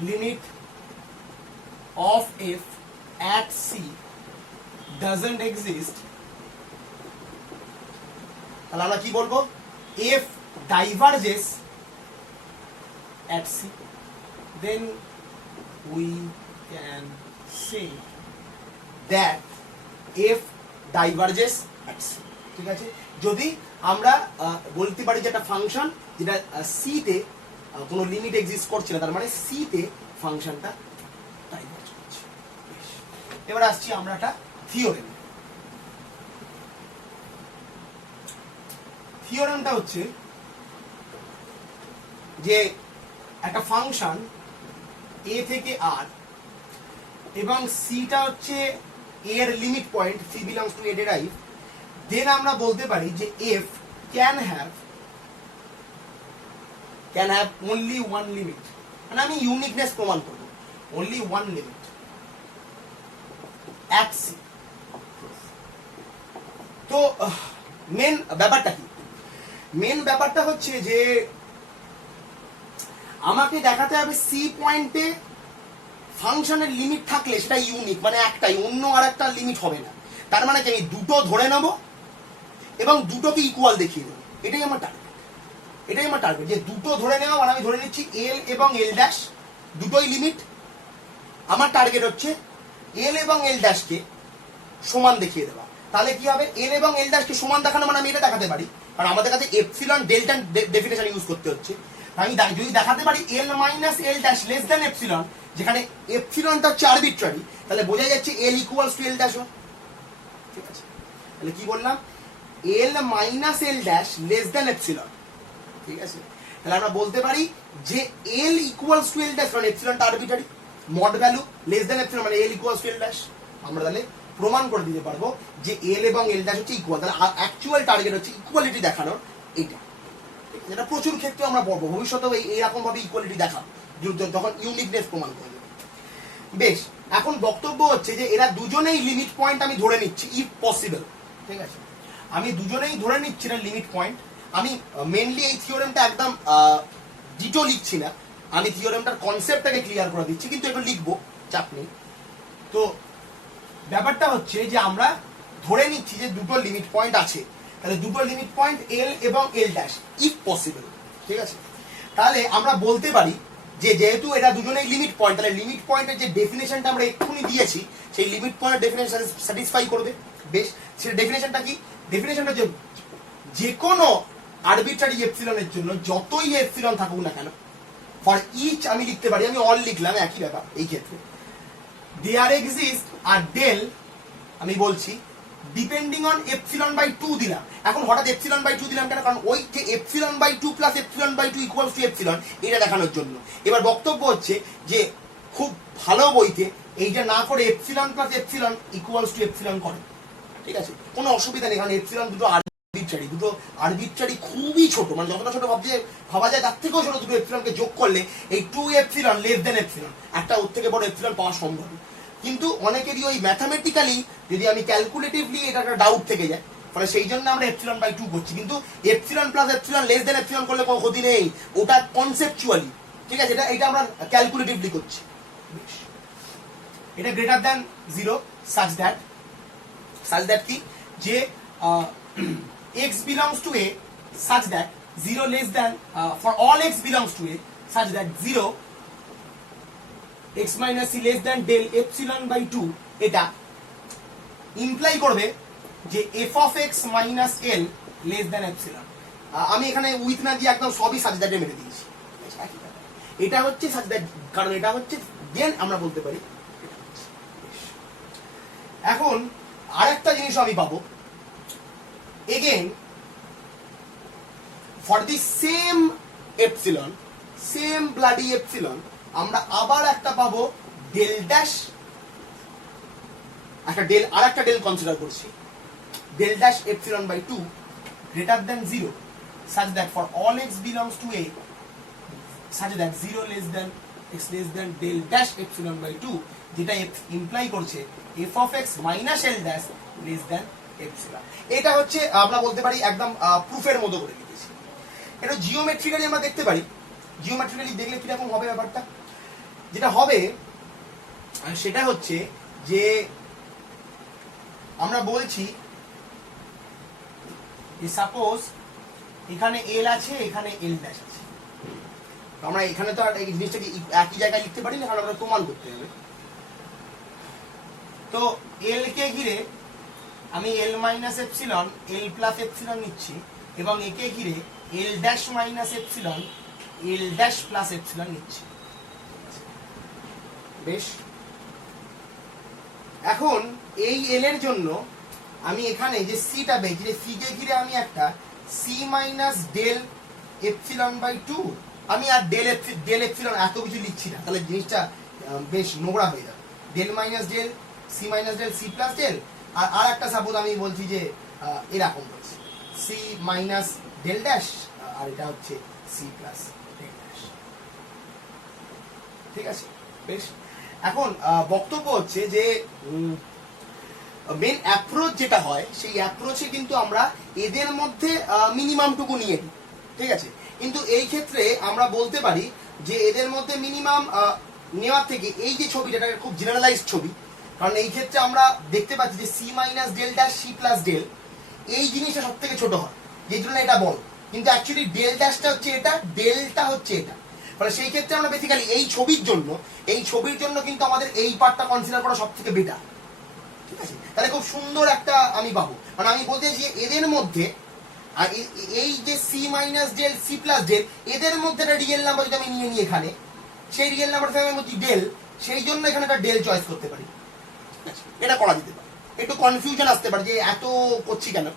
limit of f at c doesn't exist, তাহলে আমরা কি বলবো, f diverges at c, then we can say that f diverges at c, ঠিক আছে। যদি আমরা বলতে পারি যে একটা ফাংশন যেটা c তে কোনো লিমিট এক্সিস্ট করছে না, তার মানে c তে ফাংশনটা ডাইভার্জ করছে। এবার আসছি আমরা একটা থিওরেম। থিওরেমটা হচ্ছে যে একটা ফাংশন a থেকে r এবং c টা হচ্ছে a এর limit point, c belongs to a derive, দেন আমরা বলতে পারি যে f can have only one limit, মানে আমি ইউনিকনেস প্রমাণ করব, only one limit at c। তো মেন ব্যাপারটা কি, মেন ব্যাপারটা হচ্ছে যে আমাকে দেখাতে হবে সি পয়েন্টে ফাংশনের লিমিট থাকলে সেটা ইউনিক, মানে একটাই, অন্য আর একটা লিমিট হবে না। তার মানে কি, আমি দুটো ধরে নেব এবং দুটোকে ইকুয়াল দেখিয়ে দেবো, এটাই আমার টার্গেট, যে দুটো ধরে নেওয়া, মানে আমি ধরে নিচ্ছি এল এবং এল ড্যাশ দুটোই লিমিট, আমার টার্গেট হচ্ছে এল এবং এল ড্যাশকে সমান দেখিয়ে দেওয়া। তাহলে কি হবে, এল এবং এল ড্যাশকে সমান দেখানো মানে আমি এটা দেখাতে পারি, কারণ আমাদের কাছে এপসিলন ডেল্টা ডেফিনেশন ইউজ করতে হচ্ছে। আমি যদি দেখাতে পারি L minus L dash less than epsilon, যেখানে এপসিলনটা হচ্ছে আরবিট্রারি, তাহলে বোঝা যাচ্ছে L equals to L dash, ঠিক আছে। তাহলে কি বললাম, L minus L dash less than epsilon, ঠিক আছে। তাহলে আমরা বলতে পারি যে L equals to L dash, কারণ এপসিলনটা arbitrary, mod value less than epsilon মানে L equals to L dash. আমরা তাহলে প্রমাণ করে দিতে পারবো যে এল এবং এল ড্যাশ হচ্ছে ইকুয়াল, তাহলে অ্যাকচুয়াল টার্গেট হচ্ছে ইকুয়ালিটি দেখানোর, এটা যেটা প্রচুর ক্ষেত্রে আমরা পড়বো, ভবিষ্যতেও এইরকম ভাবে ইকুয়ালিটি দেখাবো যখন ইউনিকনেস প্রমাণ করবে। বেশ, এখন বক্তব্য হচ্ছে যে এরা দুজনেই লিমিট পয়েন্ট আমি ধরে নিচ্ছি, ইফ পসিবল, ঠিক আছে। আমি দুজনেই ধরে নিচ্ছি না লিমিট পয়েন্ট। আমি মেনলি এই থিওরেমটা একদম ডিটো লিখছি না, আমি থিওরেমটার কনসেপ্টটাকে ক্লিয়ার করে দিচ্ছি, কিন্তু একটু লিখবো, চাপ নেই। তো ব্যাপারটা হচ্ছে যে আমরা ধরে নিচ্ছি যে দুটো লিমিট পয়েন্ট আছে, তাহলে দুটো লিমিট পয়েন্ট এল এবং এল ড্যাশ ইফ পসিবল, ঠিক আছে। তাহলে আমরা বলতে পারি যে যেহেতু এটা দুজনেই লিমিট পয়েন্ট, তাহলে লিমিট পয়েন্টের যে ডেফিনেশনটা আমরা এক্ষুনি দিয়েছি সেই লিমিট পয়েন্টের ডেফিনেশন স্যাটিসফাই করবে। বেশ, সেটা ডেফিনেশনটা কি? ডেফিনেশনটা যে কোনো আরবিট্রারি এপসিলনের জন্য যতই এপসিলন থাকুক না কেন, ফর ইচ আমি লিখতে পারি, আমি অল লিখলাম একই ব্যাপার এই ক্ষেত্রে, দেয়ার এক্সিস্ট আর ডেল, আমি বলছি ডিপেন্ডিং অন এপসিলন বাই 2 দিলাম। এখন হঠাৎ এপসিলন বাই 2 দিলাম কেন? কারণ ওই যে epsilon by 2 plus epsilon by 2 equals to epsilon, এটা দেখানোর জন্য। এবার বক্তব্য হচ্ছে যে খুব ভালো বইতে এইটা না করে epsilon plus epsilon equals to epsilon করে, ঠিক আছে, কোনো অসুবিধা নেই, কারণ এপসিলন দুটো আরবিট্রারি খুবই ছোট, মানে যতটা ছোট ভাবা যায় তার থেকেও ছোট দুটো এপসিলনকে যোগ করলে এই 2 এপসিলন লেস দেন এপসিলন, একটা ওর থেকে বড় এপসিলন পাওয়া সম্ভব। কিন্তু অনেকেরই ওই ম্যাথামেটিক্যালি যদি আমি ক্যালকুলেটিভলি এটা একটা ডাউট থেকে যায়, ফলে সেই জন্য আমরা এপসিলন বাই 2 করছি। কিন্তু epsilon plus epsilon less than epsilon করলে কোনো ক্ষতি নেই, ওটা কনসেপচুয়ালি, ঠিক আছে, এটা আমরা ক্যালকুলেটিভলি করছি। এটা গ্রেটার দ্যান 0 সাচ দ্যাট কি, যে x belongs to a such that 0 less than for all x belongs to a such that 0 x minus c less than del epsilon by 2, এটা ইমপ্লাই করবে যে f of x minus l less than epsilon। আমি এখানে with না দিয়ে একদম সবই such দ্যাটে মেরে দিয়েছি, এটা হচ্ছে সাচ দ্যাট, কারণ এটা হচ্ছে দেন আমরা বলতে পারি। এখন আরেকটা জিনিস আমি পাবো, again for the same epsilon, same bloody epsilon, আমরা আবার একটা পাবো ডেল ড্যাশ, একটা ডেল, আর একটা ডেল কনসিডার করছি, del dash epsilon by 2 greater than 0 such that for all x belongs to a such that 0 less than x less than del dash epsilon by 2, যেটা imply করছে f of x minus l dash less than epsilon। এটা হচ্ছে আমরা বলতে পারি একদম প্রুফের মতো করে লিখেছি। এটা জিওমেট্রিক্যালি আমরা দেখতে পারি, জিওমেট্রিক্যালি দেখলে কিরকম হবে ব্যাপারটা, যেটা হবে সেটা হচ্ছে যে আমরা বলছি যে সাপোজ এখানে এল আছে, এখানে এল ড্যাশ আছে, আমরা এখানে তো আর এই জিনিসটাকে একই জায়গায় লিখতে পারি না, কারণ আমরা প্রমাণ করতে হবে। তো এল কে ঘিরে আমি এল minus epsilon L plus epsilon নিচ্ছি, এবং একে ঘিরে এল ড্যাশ মাইনাস এপসিলন এল ড্যাশ প্লাস এপসিলন নিচ্ছি। বেশ, এখন এই এল এর জন্য আমি এখানে যে সিটা পেয়েছি, যে সি কে ঘিরে আমি একটা C minus del epsilon by 2, আমি আর ডেল এপসিলন এত কিছু লিখছি না, তাহলে জিনিসটা বেশ নোংরা হয়ে যাবে। Del minus del C minus del C plus del, আর একটা সাপোজ আমি বলছি যে এরকম বলছি সি মাইনাস ডেল ড্যাশ, আর এটা হচ্ছে সি প্লাস ডেল ড্যাশ, ঠিক আছে। বেশ, এখন বক্তব্য হচ্ছে যে মেন অ্যাপ্রোচ যেটা হয় সেই অ্যাপ্রোচে কিন্তু আমরা এদের মধ্যে মিনিমামটুকু নিয়ে নিই, ঠিক আছে। কিন্তু এই ক্ষেত্রে আমরা বলতে পারি যে এদের মধ্যে মিনিমাম নেওয়ার থেকে এই যে ছবিটা, এটা খুব জেনারেলাইজড ছবি, কারণ এই ক্ষেত্রে আমরা দেখতে পাচ্ছি যে C minus del dash C plus del, এই জিনিসটা সব থেকে ছোট হয়, যেই জন্য এটা বড়, কিন্তু অ্যাকচুয়ালি ডেল ড্যাশটা হচ্ছে এটা, ডেলটা হচ্ছে এটা, ফলে সেই ক্ষেত্রে আমরা বেসিক্যালি এই ছবির জন্য কিন্তু আমাদের এই পার্টটা কনসিডার করা সব থেকে বেটার, ঠিক আছে। তাহলে খুব সুন্দর একটা আমি পাবো, মানে আমি বলতে চাইছি এদের মধ্যে আর এই যে C minus del C plus del, এদের মধ্যে একটা রিয়েল নাম্বার যদি আমি নিয়ে নিই এখানে, সেই রিয়েল নাম্বারটা আমি বলছি ডেল, সেই জন্য এখানে একটা ডেল চয়েস করতে পারি, এটা করা যেতে পারে। একটু কনফিউশন আসতে পারে যে এত করছি কেন,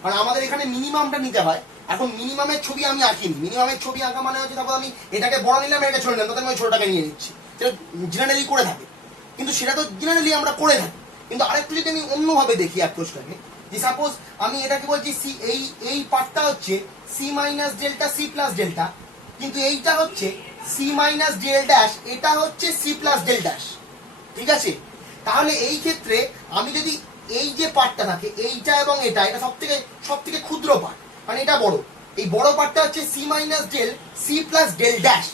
কারণ আমাদের এখানে মিনিমামটা নিতে হয়। এখন মিনিমামের ছবি আমি আঁকিনি, মিনিমামের ছবি আঁকা মানে হচ্ছে তারপর আমি এটাকে বড় নিলাম, এটাকে ছোট নিলাম, তাতে আমি ওই ছোটটাকে নিয়ে নিচ্ছি, সেটা জেনারেলি করে থাকে, কিন্তু সেটা তো জেনারেলি আমরা করে থাকি। কিন্তু আরেকটু যদি আমি অন্যভাবে দেখি অ্যাপ্রোচটাকে, যে সাপোজ আমি এটাকে বলছি সি, এই পার্টটা হচ্ছে C minus delta C plus delta, কিন্তু এইটা হচ্ছে সি মাইনাস ডেল ড্যাশ, এটা হচ্ছে সি প্লাস ডেল ড্যাশ, ঠিক আছে। তাহলে এই ক্ষেত্রে আমি যদি এই যে পার্টটা থাকে এইটা এবং এটা সব থেকে ক্ষুদ্র পার্ট, মানে এটা বড়, এই বড় পার্টটা হচ্ছে C minus del C plus del dash,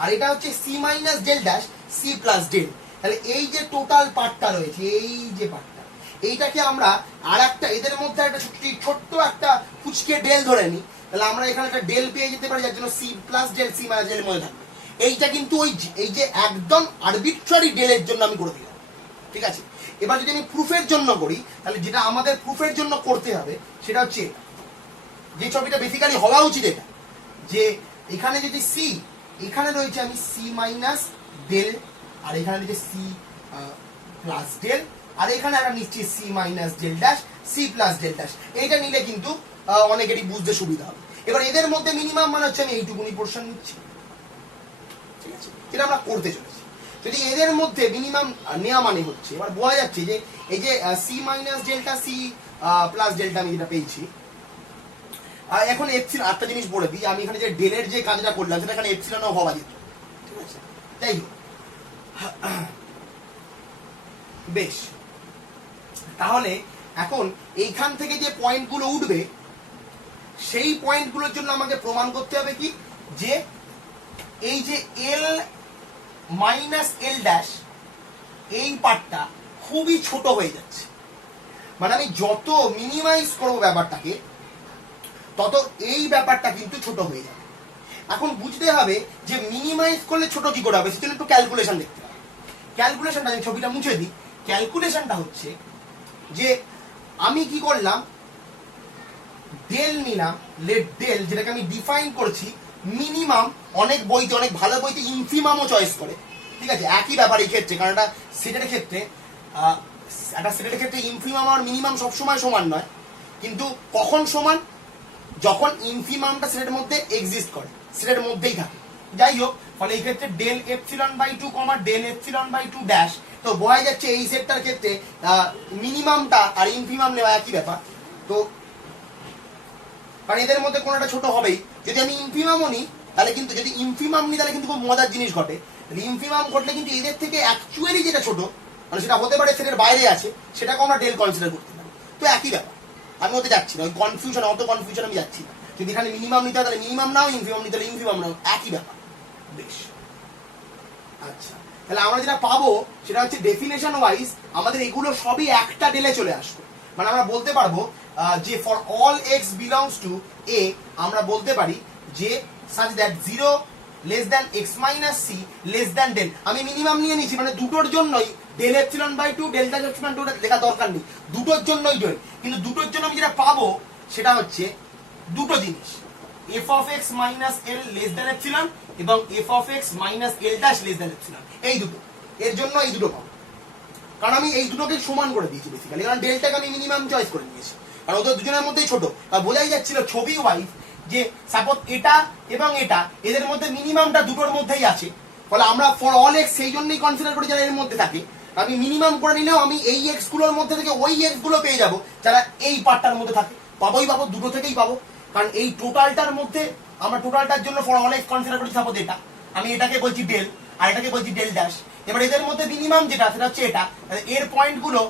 আর এটা হচ্ছে C minus del dash C plus del. তাহলে এই যে টোটাল পার্টটা রয়েছে, এই যে পার্টটা, এইটাকে আমরা আর একটা এদের মধ্যে একটা ছোট্ট একটা ফুচকে ডেল ধরে নিই, তাহলে আমরা এখানে একটা ডেল পেয়ে যেতে পারি, যার জন্য C plus del C minus del মধ্যে থাকবে। এইটা কিন্তু এই যে একদম আরবিট্রারি ডেলের জন্য আমি করে দিলাম, ঠিক আছে। এবার যদি আমি প্রুফের জন্য করি, তাহলে যেটা আমাদের প্রুফের জন্য করতে হবে সেটা হচ্ছে যে ছবিটা বেসিক্যালি হওয়া উচিত এটা, যে এখানে যদি সি, এখানে রয়েছে আমি সি মাইনাস ডেল, আর এখানে রয়েছে সি প্লাস ডেল, আর এখানে একটা নিচ্ছি C minus del dash C plus del dash. এইটা নিলে কিন্তু অনেকেরই বুঝতে সুবিধা হবে। এবার এদের মধ্যে মিনিমাম মানে হচ্ছে আমি এইটুকুনি পোর্শন নিচ্ছি, ঠিক আছে, যেটা আমরা করতে চলেছি। যদি এদের মধ্যে মিনিমাম নেওয়া মানে হচ্ছে, এবার বোঝা যাচ্ছে যে এই যে C minus delta C plus delta আমি যেটা পেয়েছি, এখন এপসিলন, একটা জিনিস বলে দিই, আমি এখানে যে ডেলের যে কাজটা করলাম সেটা এখানে এপসিলনও হওয়া যেত, ঠিক আছে। যাই হোক, বেশ, তাহলে এখন এইখান থেকে যে পয়েন্টগুলো উঠবে সেই পয়েন্টগুলোর জন্য আমাকে প্রমাণ করতে হবে কি, যে এই যে এল মাইনাস এল ড্যাশ এই পার্টটা খুবই ছোট হয়ে যাচ্ছে, মানে আমি যত মিনিমাইজ করবো ব্যাপারটাকে তত এই ব্যাপারটা কিন্তু ছোট হয়ে যাবে। এখন বুঝতে হবে যে মিনিমাইজ করলে ছোট কি করে হবে, সেজন্য একটু ক্যালকুলেশন দেখতে হবে। ক্যালকুলেশনটা, আমি ছবিটা মুছে দিই, ক্যালকুলেশনটা হচ্ছে যে আমি কি করলাম, ডেল নিলাম, লেট ডেল, যেটাকে আমি ডিফাইন করছি মিনিমাম। অনেক বইতে, অনেক ভালো বইতে ইনফিমামও চয়েস করে, ঠিক আছে, একই ব্যাপার এই ক্ষেত্রে, কারণ একটা সেটের ক্ষেত্রে ইনফিমাম আর মিনিমাম সবসময় সমান নয়, কিন্তু কখন সমান, যখন ইনফিমামটা সেটের মধ্যে এক্সিস্ট করে, সেটের মধ্যেই থাকে। যাই হোক, ফলে এই ক্ষেত্রে del epsilon by 2 comma del epsilon by 2 dash, তো বোঝা যাচ্ছে এই সেটটার ক্ষেত্রে মিনিমামটা আর ইনফিমাম নেওয়া একই ব্যাপার। তো কারণ এদের মধ্যে কোনোটা ছোট হবেই। যদি আমি ইনফিমামও নিই, তাহলে কিন্তু যদি ইনফিমাম নিই তাহলে কিন্তু খুব মজার জিনিস ঘটে। ইনফিমাম ঘটলে কিন্তু এদের থেকে অ্যাকচুয়ালি যেটা ছোট, মানে সেটা হতে পারে সেটের বাইরে আছে, সেটাকে আমরা ডেল কনসিডার করতে পারি। তো একই ব্যাপার, আমি ওতে যাচ্ছি না, ওই কনফিউশন, অত কনফিউশন আমি যাচ্ছি না। যদি এখানে মিনিমাম নিতে হয় তাহলে মিনিমাম নাও, ইনফিমাম নিতে হলে ইনফিমাম নাও, একই ব্যাপার। বেশ, আচ্ছা, তাহলে আমরা যেটা পাবো সেটা হচ্ছে ডেফিনেশন ওয়াইজ আমাদের এগুলো সবই একটা ডেলে চলে আসবে। মানে আমরা বলতে পারবো যে for all X belongs to A, আমরা বলতে পারি যে such that 0 less than X minus C less than del. আমি মিনিমাম নিয়ে নিয়েছি, মানে দুটোর জন্যই del epsilon by 2 delta epsilon 2 লেখা দরকার নেই, দুটোর জন্যই ডেল। কিন্তু দুটোর জন্য আমি যেটা পাবো সেটা হচ্ছে দুটো জিনিস, F of X minus L less than epsilon এবং F of X minus L dash less than epsilon, এই দুটো, এর জন্য এই দুটো পাবো। কারণ আমি এই দুটোকে সমান করে দিয়েছি বেসিক্যালি, কারণ ডেলটাকে আমি মিনিমাম চয়েস করে নিয়েছি, কারণ ওদের দুজনের মধ্যেই ছোট। আর বোঝাই যাচ্ছিল ছবি ওয়াইজ যে সাপোজ এটা এবং এটা, এদের মধ্যে মিনিমামটা দুটোর মধ্যেই আছে, ফলে আমরা ফর অল এক্স সেই জন্যই কনসিডার করি যারা এর মধ্যে থাকে। আমি মিনিমাম করে নিলেও আমি এই এক্স গুলোর মধ্যে থেকে ওই এক্স গুলো পেয়ে যাবো যারা এই পার্টটার মধ্যে থাকে, পাবোই পাবো, দুটো থেকেই পাবো। কারণ এই টোটালটার মধ্যে আমরা টোটালটার জন্য ফর অল এক্স কনসিডার করি সাপোজ এটা, আমি এটাকে বলছি ডেল আর এটাকে বলছি ডেল ড্যাশ। এবার এদের মধ্যে মিনিমাম যেটা সেটা হচ্ছে এটা, এর পয়েন্টগুলো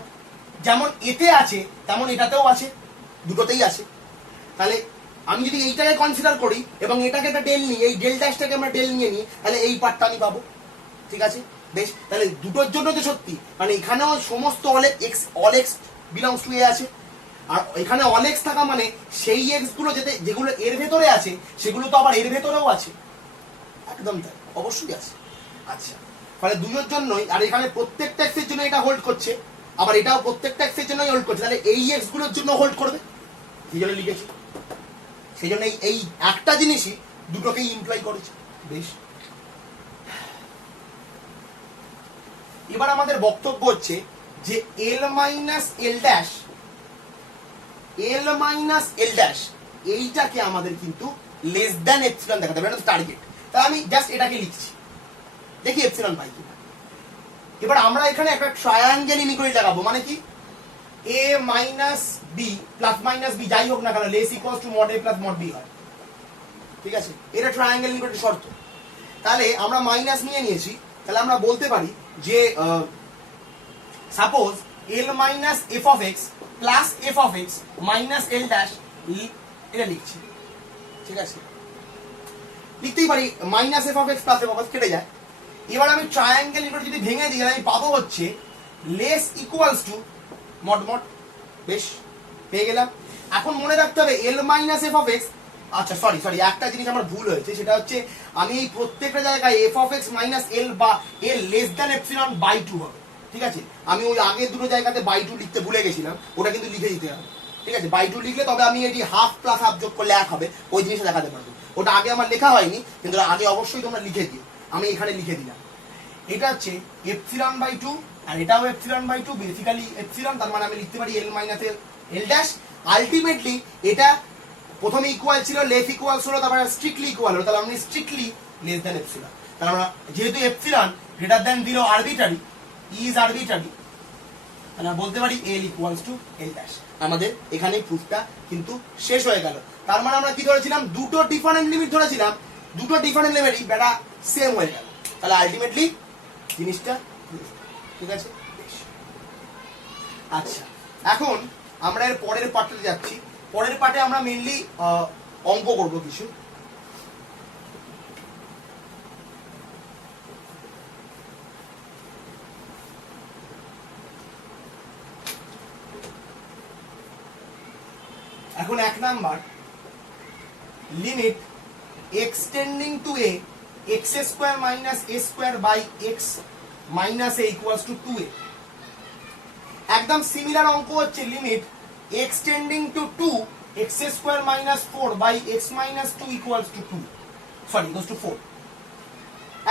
যেমন এতে আছে তেমন এটাতেও আছে, দুটোতেই আছে। তাহলে আমি যদি এইটাকে কনসিডার করি এবং এটাকে একটা ডেল নিই, এই ডেল ড্যাশটাকে আমরা ডেল নিয়ে নিই, তাহলে এই পার্টটা আমি পাবো, ঠিক আছে। বেশ, তাহলে দুটোর জন্য তো সত্যি, মানে এখানেও সমস্ত অল এক্স বিলংস টু এ আছে, আর এখানে অল এক্স থাকা মানে সেই এক্স গুলো যেগুলো এর ভেতরে আছে সেগুলো তো আবার এর ভেতরেও আছে, একদম তাই, অবশ্যই আছে। আচ্ছা, ফলে দুটোর জন্যই, আর এখানে প্রত্যেকটা এক্সের জন্য এটা হোল্ড করছে, আবার এটাও প্রত্যেকটা এক্সের জন্যই হোল্ড করছে, তাহলে এই এক্স গুলোর জন্য হোল্ড করবে, সেই জন্য লিখেছি। সেই জন্য এই একটা জিনিসই দুটোকেই ইমপ্লয় করেছে। বেশ, এবার আমাদের বক্তব্য হচ্ছে যে এল মাইনাস এল ড্যাশ, এল মাইনাস এল ড্যাশ এইটাকে আমাদের কিন্তু লেস দ্যান এপসিলন দেখাতে হবে, এটা টার্গেট। তাহলে আমি জাস্ট এটাকে লিখছি, দেখি এপসিলন পাই কিনা। এবার আমরা এখানে একটা ট্রায়াঙ্গেল ইনইকুয়ালিটি লাগাবো, মানে কি A minus B plus minus B যাই হোক না কেন less equals to mod A plus mod B হয়, ঠিক আছে, এটা ট্রায়াঙ্গেল ইনইকুয়ালিটি শর্ত। তাহলে আমরা মাইনাস নিয়ে নিয়েছি, তাহলে আমরা বলতে পারি যে suppose L minus F of x plus F of X minus L dash, এটা লিখছি, ঠিক আছে, লিখতেই পারি minus F of x plus F of x কেটে যায়। এবার আমি ট্রায়াঙ্গেল এটা যদি ভেঙে দিই আমি পাবো হচ্ছে less equals to mod mod. বেশ, পেয়ে গেলাম। এখন মনে রাখতে হবে L minus F of x, আচ্ছা সরি সরি একটা জিনিস আমার ভুল হয়েছে, সেটা হচ্ছে আমি এই প্রত্যেকটা জায়গায় এফ অফ এক্স মাইনাস এল বা এল লেস দ্যান এপসিলন বাই 2 হবে। ঠিক আছে, আমি ওই আগের দুটো জায়গাতে বাই 2 লিখতে ভুলে গেছিলাম, ওটা কিন্তু লিখে দিতে হবে। ঠিক আছে, বাই 2 লিখলে তবে আমি এটি হাফ প্লাস হাফ যোগ করলে 1 হবে, ওই জিনিসটা দেখাতে পারবো। ওটা আগে আমার লেখা হয়নি, কিন্তু আগে অবশ্যই তোমরা লিখে দিও, আমি এখানে লিখে দিলাম। এটা হচ্ছে এপসিলন বাই 2 আর এটাও এপসিলন বাই 2, বেসিক্যালি এপসিলন, তার মানে আমি লিখতে পারি L minus L dash. Ultimately এটা প্রথমে ইকুয়াল ছিল, লেস ইকুয়াল ছিল, তারপরে স্ট্রিক্টলি ইকুয়াল হলো, তাহলে আমি স্ট্রিক্টলি লেস দ্যান এপসিলন। তাহলে আমরা যেহেতু epsilon greater than 0 arbitrary, is arbitrary, তাহলে আমরা বলতে পারি এল ইকুয়ালস টু এল ড্যাশ। আমাদের এখানে প্রুফটা কিন্তু শেষ হয়ে গেল। তার মানে আমরা কি ধরেছিলাম, দুটো ডিফারেন্ট লিমিট ধরেছিলাম, দুটো ডিফারেন্ট লিমিটই বেটা সেম হয়ে গেল, তাহলে আলটিমেটলি জিনিসটা ঠিক আছে। আচ্ছা, এখন আমরা এর পরের পার্টে যাচ্ছি। পরের পার্টে আমরা মেইনলি অঙ্ক করব কিছু। এখন 1 number, limit x tending to a x square minus a square by x minus a equals to 2a। একদম সিমিলার অঙ্ক হচ্ছে limit x tending to 2 x square minus 4 by x minus 2 equals to 2, sorry equals to 4।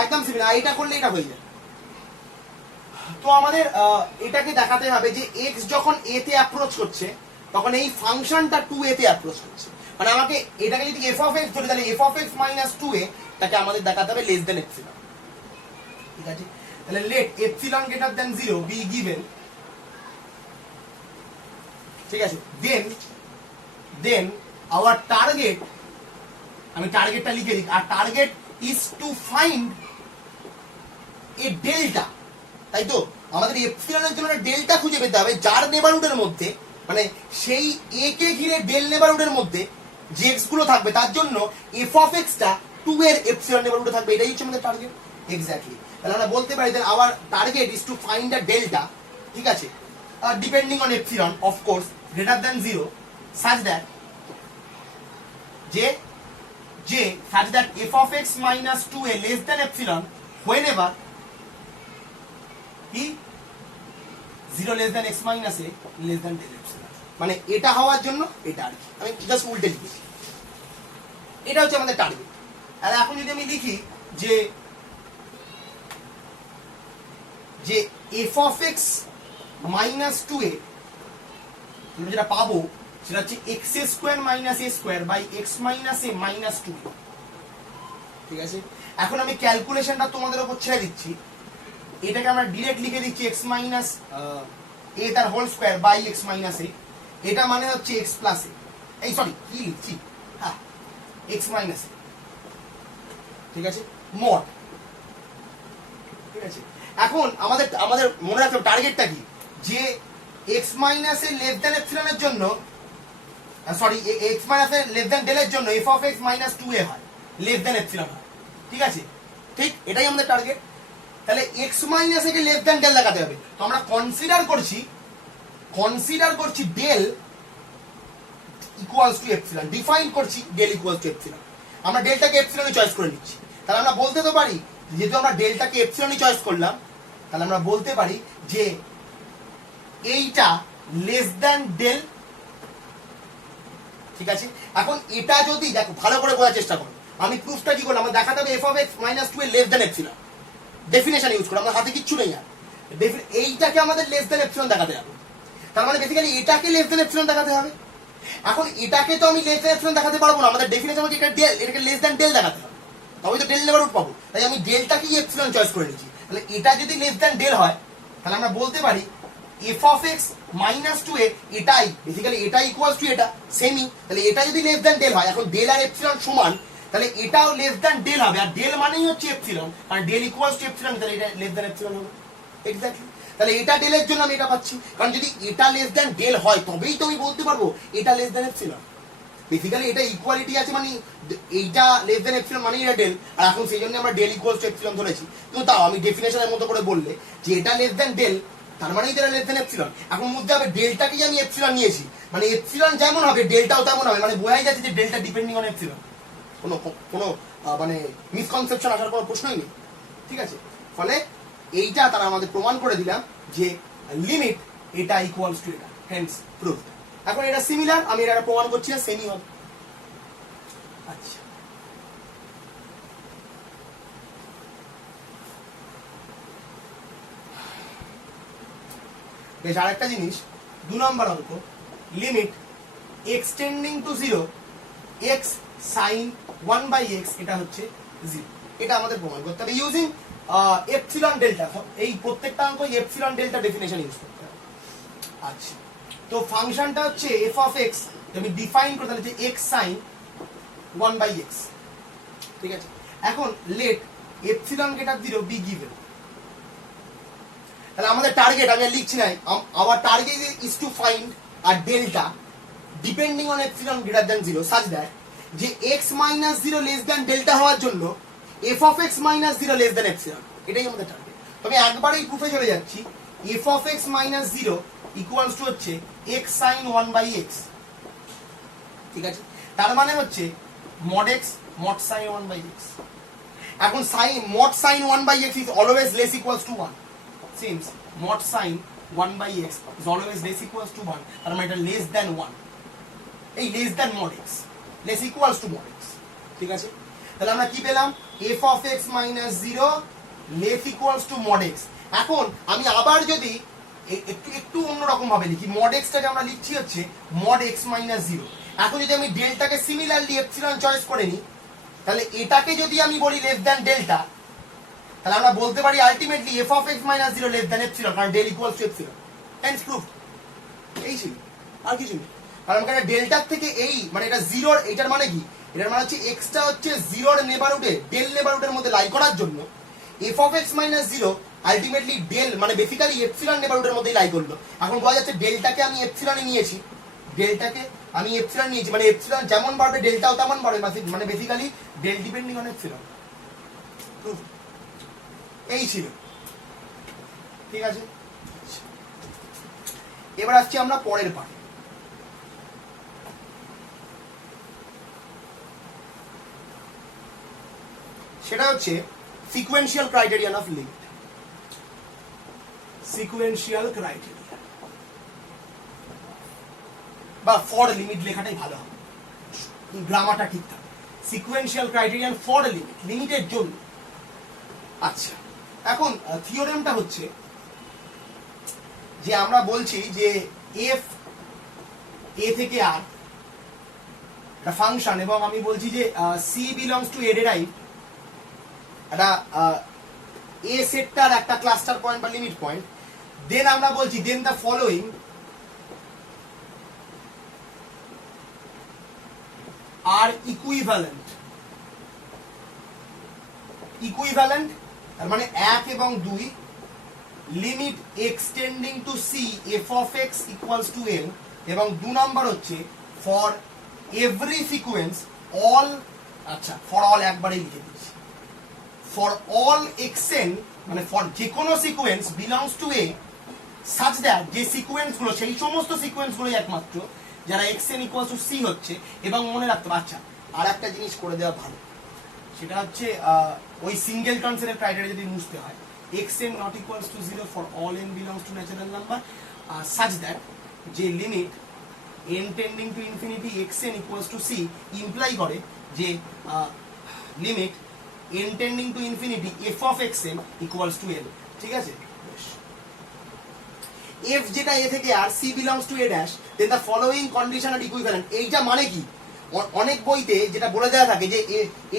একদম similar, এটা করলে এটা হয়ে যায়। তো আমাদের এটাকে দেখাতে হবে যে এক্স যখন এ তে অ্যাপ্রোচ করছে তখন এই ফাংশনটা 2a তে অ্যাপ্রোচ করছে, মানে আমাকে এটাকে যদি এফ অফ এক্স ধরে তাহলে F of X minus 2a তাকে আমাদের দেখাতে হবে লেস দেন এপসিলন। ঠিক আছে, তাহলে let epsilon greater than 0 be given. ঠিক আছে, দেন আওয়ার টার্গেট, আমি টার্গেটটা লিখে দিই, আর target is to find a delta. তাই তো আমাদের এপসিলনের জন্য ডেল্টা খুঁজে পেতে হবে, যার নেবারহুডের মধ্যে, মানে সেই এ কে ঘিরে ডেল নেবারহুডের মধ্যে যে এক্স গুলো থাকবে তার জন্য এফ অফ এক্সটা 2 এর এপসিলন নেবারহুডে থাকবে। এটাই হচ্ছে আমাদের টার্গেট। এক্স্যাক্টলি, তাহলে আমরা বলতে পারি then our target is to find a delta, ঠিক আছে, depending on epsilon of course greater than 0 such that such that f of x minus 2a less than epsilon whenever 0 less than x minus a less than del epsilon। মানে এটা হওয়ার জন্য এটা আর কি, আমি just উল্টে লিখেছি, এটা হচ্ছে আমাদের টার্গেট। আর এখন যদি আমি লিখি যে f of x minus 2a, যেটা পাবো সেটা হচ্ছে x square minus a square by x minus a minus 2। ঠিক আছে, এখন আমি ক্যালকুলেশনটা তোমাদের উপর ছেড়ে দিচ্ছি। এটাকে আমরা ডিরেক্ট লিখে দিচ্ছি এক্স মাইনাস এ তার whole square by x minus A, এটা মানে হচ্ছে এক্স প্লাস এ, এই সরি কি লিখছি, হ্যাঁ এক্স মাইনাস এ। ঠিক আছে, মড। ঠিক আছে, এখন আমাদের মনে রাখতে হবে টার্গেটটা কি, যে এক্স মাইনাস এ লেস দ্যান এপসিলনের জন্য, সরি এক্স মাইনাস এ লেস দ্যান ডেল এর জন্য F of X minus 2a হয়, লেস দ্যান এপসিলন হয়। ঠিক আছে, ঠিক এটাই আমাদের টার্গেট। তাহলে এক্স মাইনাস এ কে লেস দ্যান ডেল দেখাতে হবে, তো আমরা কনসিডার করছি del equals to epsilon, define করছি ডেল ইকুয়ালস টু এপসিলন। আমরা ডেলটাকে এপসিলনে চয়েস করে নিচ্ছি, তাহলে আমরা বলতে তো পারি, যেহেতু আমরা ডেলটাকে এপসিলনে চয়েস করলাম, তাহলে আমরা বলতে পারি যে এইটা লেস দ্যান ডেল। ঠিক আছে, এখন এটা যদি দেখো ভালো করে বোঝার চেষ্টা করো, আমি প্রুফটা কি করলাম, আমার দেখাতে হবে F of X minus 2 A less than epsilon, definition use করো, আমার হাতে কিচ্ছু নেই আর, এইটাকে আমাদের লেস দ্যান এপসিলন দেখাতে হবে। তার মানে বেসিক্যালি এটাকে লেস দ্যান এপসিলন দেখাতে হবে। এখন এটাকে তো আমি লেস দ্যান এপসিলন দেখাতে পারবো না, আমাদের ডেফিনেশন হচ্ছে এটা ডেল, এটাকে লেস দ্যান ডেল দেখাতে হবে, তবে তো ডেল নেবারহুড পাবো। তাই আমি ডেলটাকেই এপসিলন চয়েস করে নিচ্ছি। তাহলে এটা যদি লেস দ্যান ডেল হয় তাহলে আমরা বলতে পারি F of X minus 2a এটাই বেসিক্যালি এটা ইকুয়ালস টু এটা সেমি, তাহলে এটা যদি লেস দ্যান ডেল হয়, এখন ডেল আর এপসিলন সমান, তাহলে এটাও লেস দ্যান ডেল হবে, আর ডেল মানেই হচ্ছে এপসিলন, কারণ ডেল ইকুয়ালস টু এপসিলন, তাহলে এটা লেস দ্যান এপসিলন হবে। এক্স্যাক্টলি, তাহলে এটা ডেলের জন্য আমি এটা পাচ্ছি, কারণ যদি এটা লেস দ্যান ডেল হয় তবেই তো আমি বলতে পারবো এটা লেস দ্যান এপসিলন। বেসিক্যালি এটা ইকুয়ালিটি আছে মানে এইটা লেস দেন এপসিলন মানে এটা ডেল, আর এখন সেই জন্য আমরা ডেল ইকুয়ালস টু এপসিলন ধরেছি। কিন্তু তাও আমি ডেফিনেশনের মতো করে বললে যে এটা লেস দেন ডেল, তার মানে এটা লেস দেন এপসিলন। এখন মধ্যে হবে ডেল্টাকেই আমি এপসিলন নিয়েছি, মানে এপসিলন যেমন হবে ডেল্টাও তেমন হবে, মানে বোঝাই যাচ্ছে যে ডেল্টা ডিপেন্ডিং অন এপসিলন। কোনো কোনো মানে মিসকনসেপশন আসার কোনো প্রশ্নই নেই, ঠিক আছে। ফলে এইটা তারা আমাদের প্রমাণ করে দিলাম যে লিমিট এটা ইকুয়ালস টু এটা, হেন্স প্রুফড। এখন এটা সিমিলার, আমি এটা প্রমাণ করছি না, সেমই হবে। আচ্ছা, বেশ, আরেকটা জিনিস 2 নম্বর অঙ্ক, limit extending to 0 x sin 1/x, এটা হচ্ছে 0। এটা আমাদের প্রমাণ করতে হবে ইউজিং এপসিলন ডেল্টা। এই প্রত্যেকটা অঙ্ক এপসিলন ডেল্টা ডেফিনেশন ইউজ করতে হবে। আচ্ছা, তো ফাংশনটা হচ্ছে f of x, আমি ডিফাইন করতে হচ্ছে x sin 1/x, ঠিক আছে। এখন let epsilon greater 0 be given. তাহলে আমাদের টার্গেট, আমি লিখছি না, our target is to find a delta depending on epsilon greater than 0 such that যে x minus 0 less than delta হওয়ার জন্য f of x minus 0 less than epsilon, এটাই আমাদের টার্গেট। তবে একবারেই প্রুফে চলে যাচ্ছি, f of x minus 0 equals two হচ্ছে x sin 1/x, ঠিক আছে। তার মানে হচ্ছে mod x mod sin 1/x। এখন mod sin 1/x is always less equals to 1, since mod sin 1/x is always less equals to 1, তার মানে এটা less than 1, এই less than mod x, less equals to mod x, ঠিক আছে। তাহলে আমরা কি পেলাম, f of x minus 0 less equals to mod x। এখন আমি আবার যদি একটু অন্যরকম ভাবে লিখি, mod x টাকে আমরা লিখছি হচ্ছে mod x minus 0। এখন যদি আমি ডেল্টাকে সিমিলারলি এপসিলন চয়েস করে নিই, তাহলে এটাকে যদি আমি বলি লেস দ্যান ডেল্টা, তাহলে আমরা বলতে পারি ultimately f of x minus 0 less than epsilon, কারণ del equals to epsilon, hence proved. এই ছিল, আর কিছু নেই। কারণ এখানে ডেল্টার থেকে এই মানে এটা 0, এটার মানে কি, এটার মানে হচ্ছে x টা হচ্ছে 0 নেবারহুডে, ডেল নেবারহুডের মধ্যে লাই করার জন্য f of x minus 0 ultimately del মানে বেসিক্যালি এপসিলন নেবারহুডের মধ্যেই লাই করলো। এখন বলা যাচ্ছে ডেল্টাকে আমি এপসিলনে নিয়েছি, ডেল্টাকে আমি এপসিলন নিয়েছি, মানে এপসিলন যেমন বাড়বে ডেল্টাও তেমন বাড়বে, মানে basically del depending on epsilon. এই ছিল, ঠিক আছে। এবার আসছি আমরা পরের পার্ট। সেটা হচ্ছে sequential criterion of limit. Sequential criteria বা ফর লিমিট লেখাটাই ভালো হবে, গ্রামারটা ঠিক থাকে। সিকোয়েন্সিয়াল ক্রাইটেরিয়ান ফর লিমিট, লিমিটের জন্য। আচ্ছা, এখন থিওরেমটা হচ্ছে যে আমরা বলছি যে f a থেকে r একটা ফাংশন, এবং আমি বলছি যে c belongs to a derived একটা a সেটটার একটা ক্লাস্টার পয়েন্ট বা লিমিট পয়েন্ট। দেন আমরা বলছি then the following are equivalent. Equivalent তার মানে 1 এবং 2, limit extending to c f of x equals to l, এবং 2 নম্বর হচ্ছে ফর এভরি সিকোয়েন্স অল, আচ্ছা ফর অল একবারেই লিখে দিচ্ছি, ফর অল xn মানে ফর যে কোনো sequence belongs to a such that যে সিকোয়েন্সগুলো, সেই সমস্ত সিকোয়েন্সগুলোই একমাত্র যারা xn ইকুয়ালস টু c হচ্ছে। এবং মনে রাখতে হবে, আচ্ছা আর একটা জিনিস করে দেওয়া ভালো, সেটা হচ্ছে ওই সিঙ্গেল কনসেপ্টের ক্রাইটেরিয়া যদি বুঝতে হয়, xn not equals to 0 for all n belongs to natural number such that যে limit n tending to infinity xn equals to c imply করে যে limit n tending to infinity f of xn equals to l, ঠিক আছে। f যেটা a থেকে r, c belongs to a dash, then the following condition are equivalent. এইটা মানে কি, অনেক বইতে যেটা বলে দেওয়া থাকে যে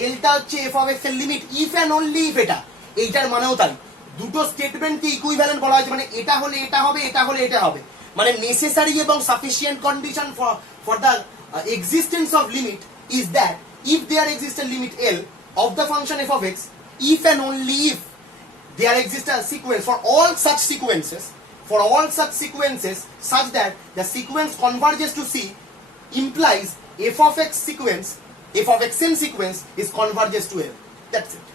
এলটা হচ্ছে f of x এর limit if and only if, এটা এইটার মানেও তাই। দুটো স্টেটমেন্টকে ইকুইভ্যালেন্ট বলা হয়েছে, মানে এটা হলে এটা হবে, এটা হলে এটা হবে, মানে নেসেসারি এবং sufficient condition for the existence of limit is that if there exist a limit l of the function f of x, if and only if there exists a sequence for all such sequences such that the sequence converges to c implies f of x sequence, f of xn sequence is convergence to l, that's it.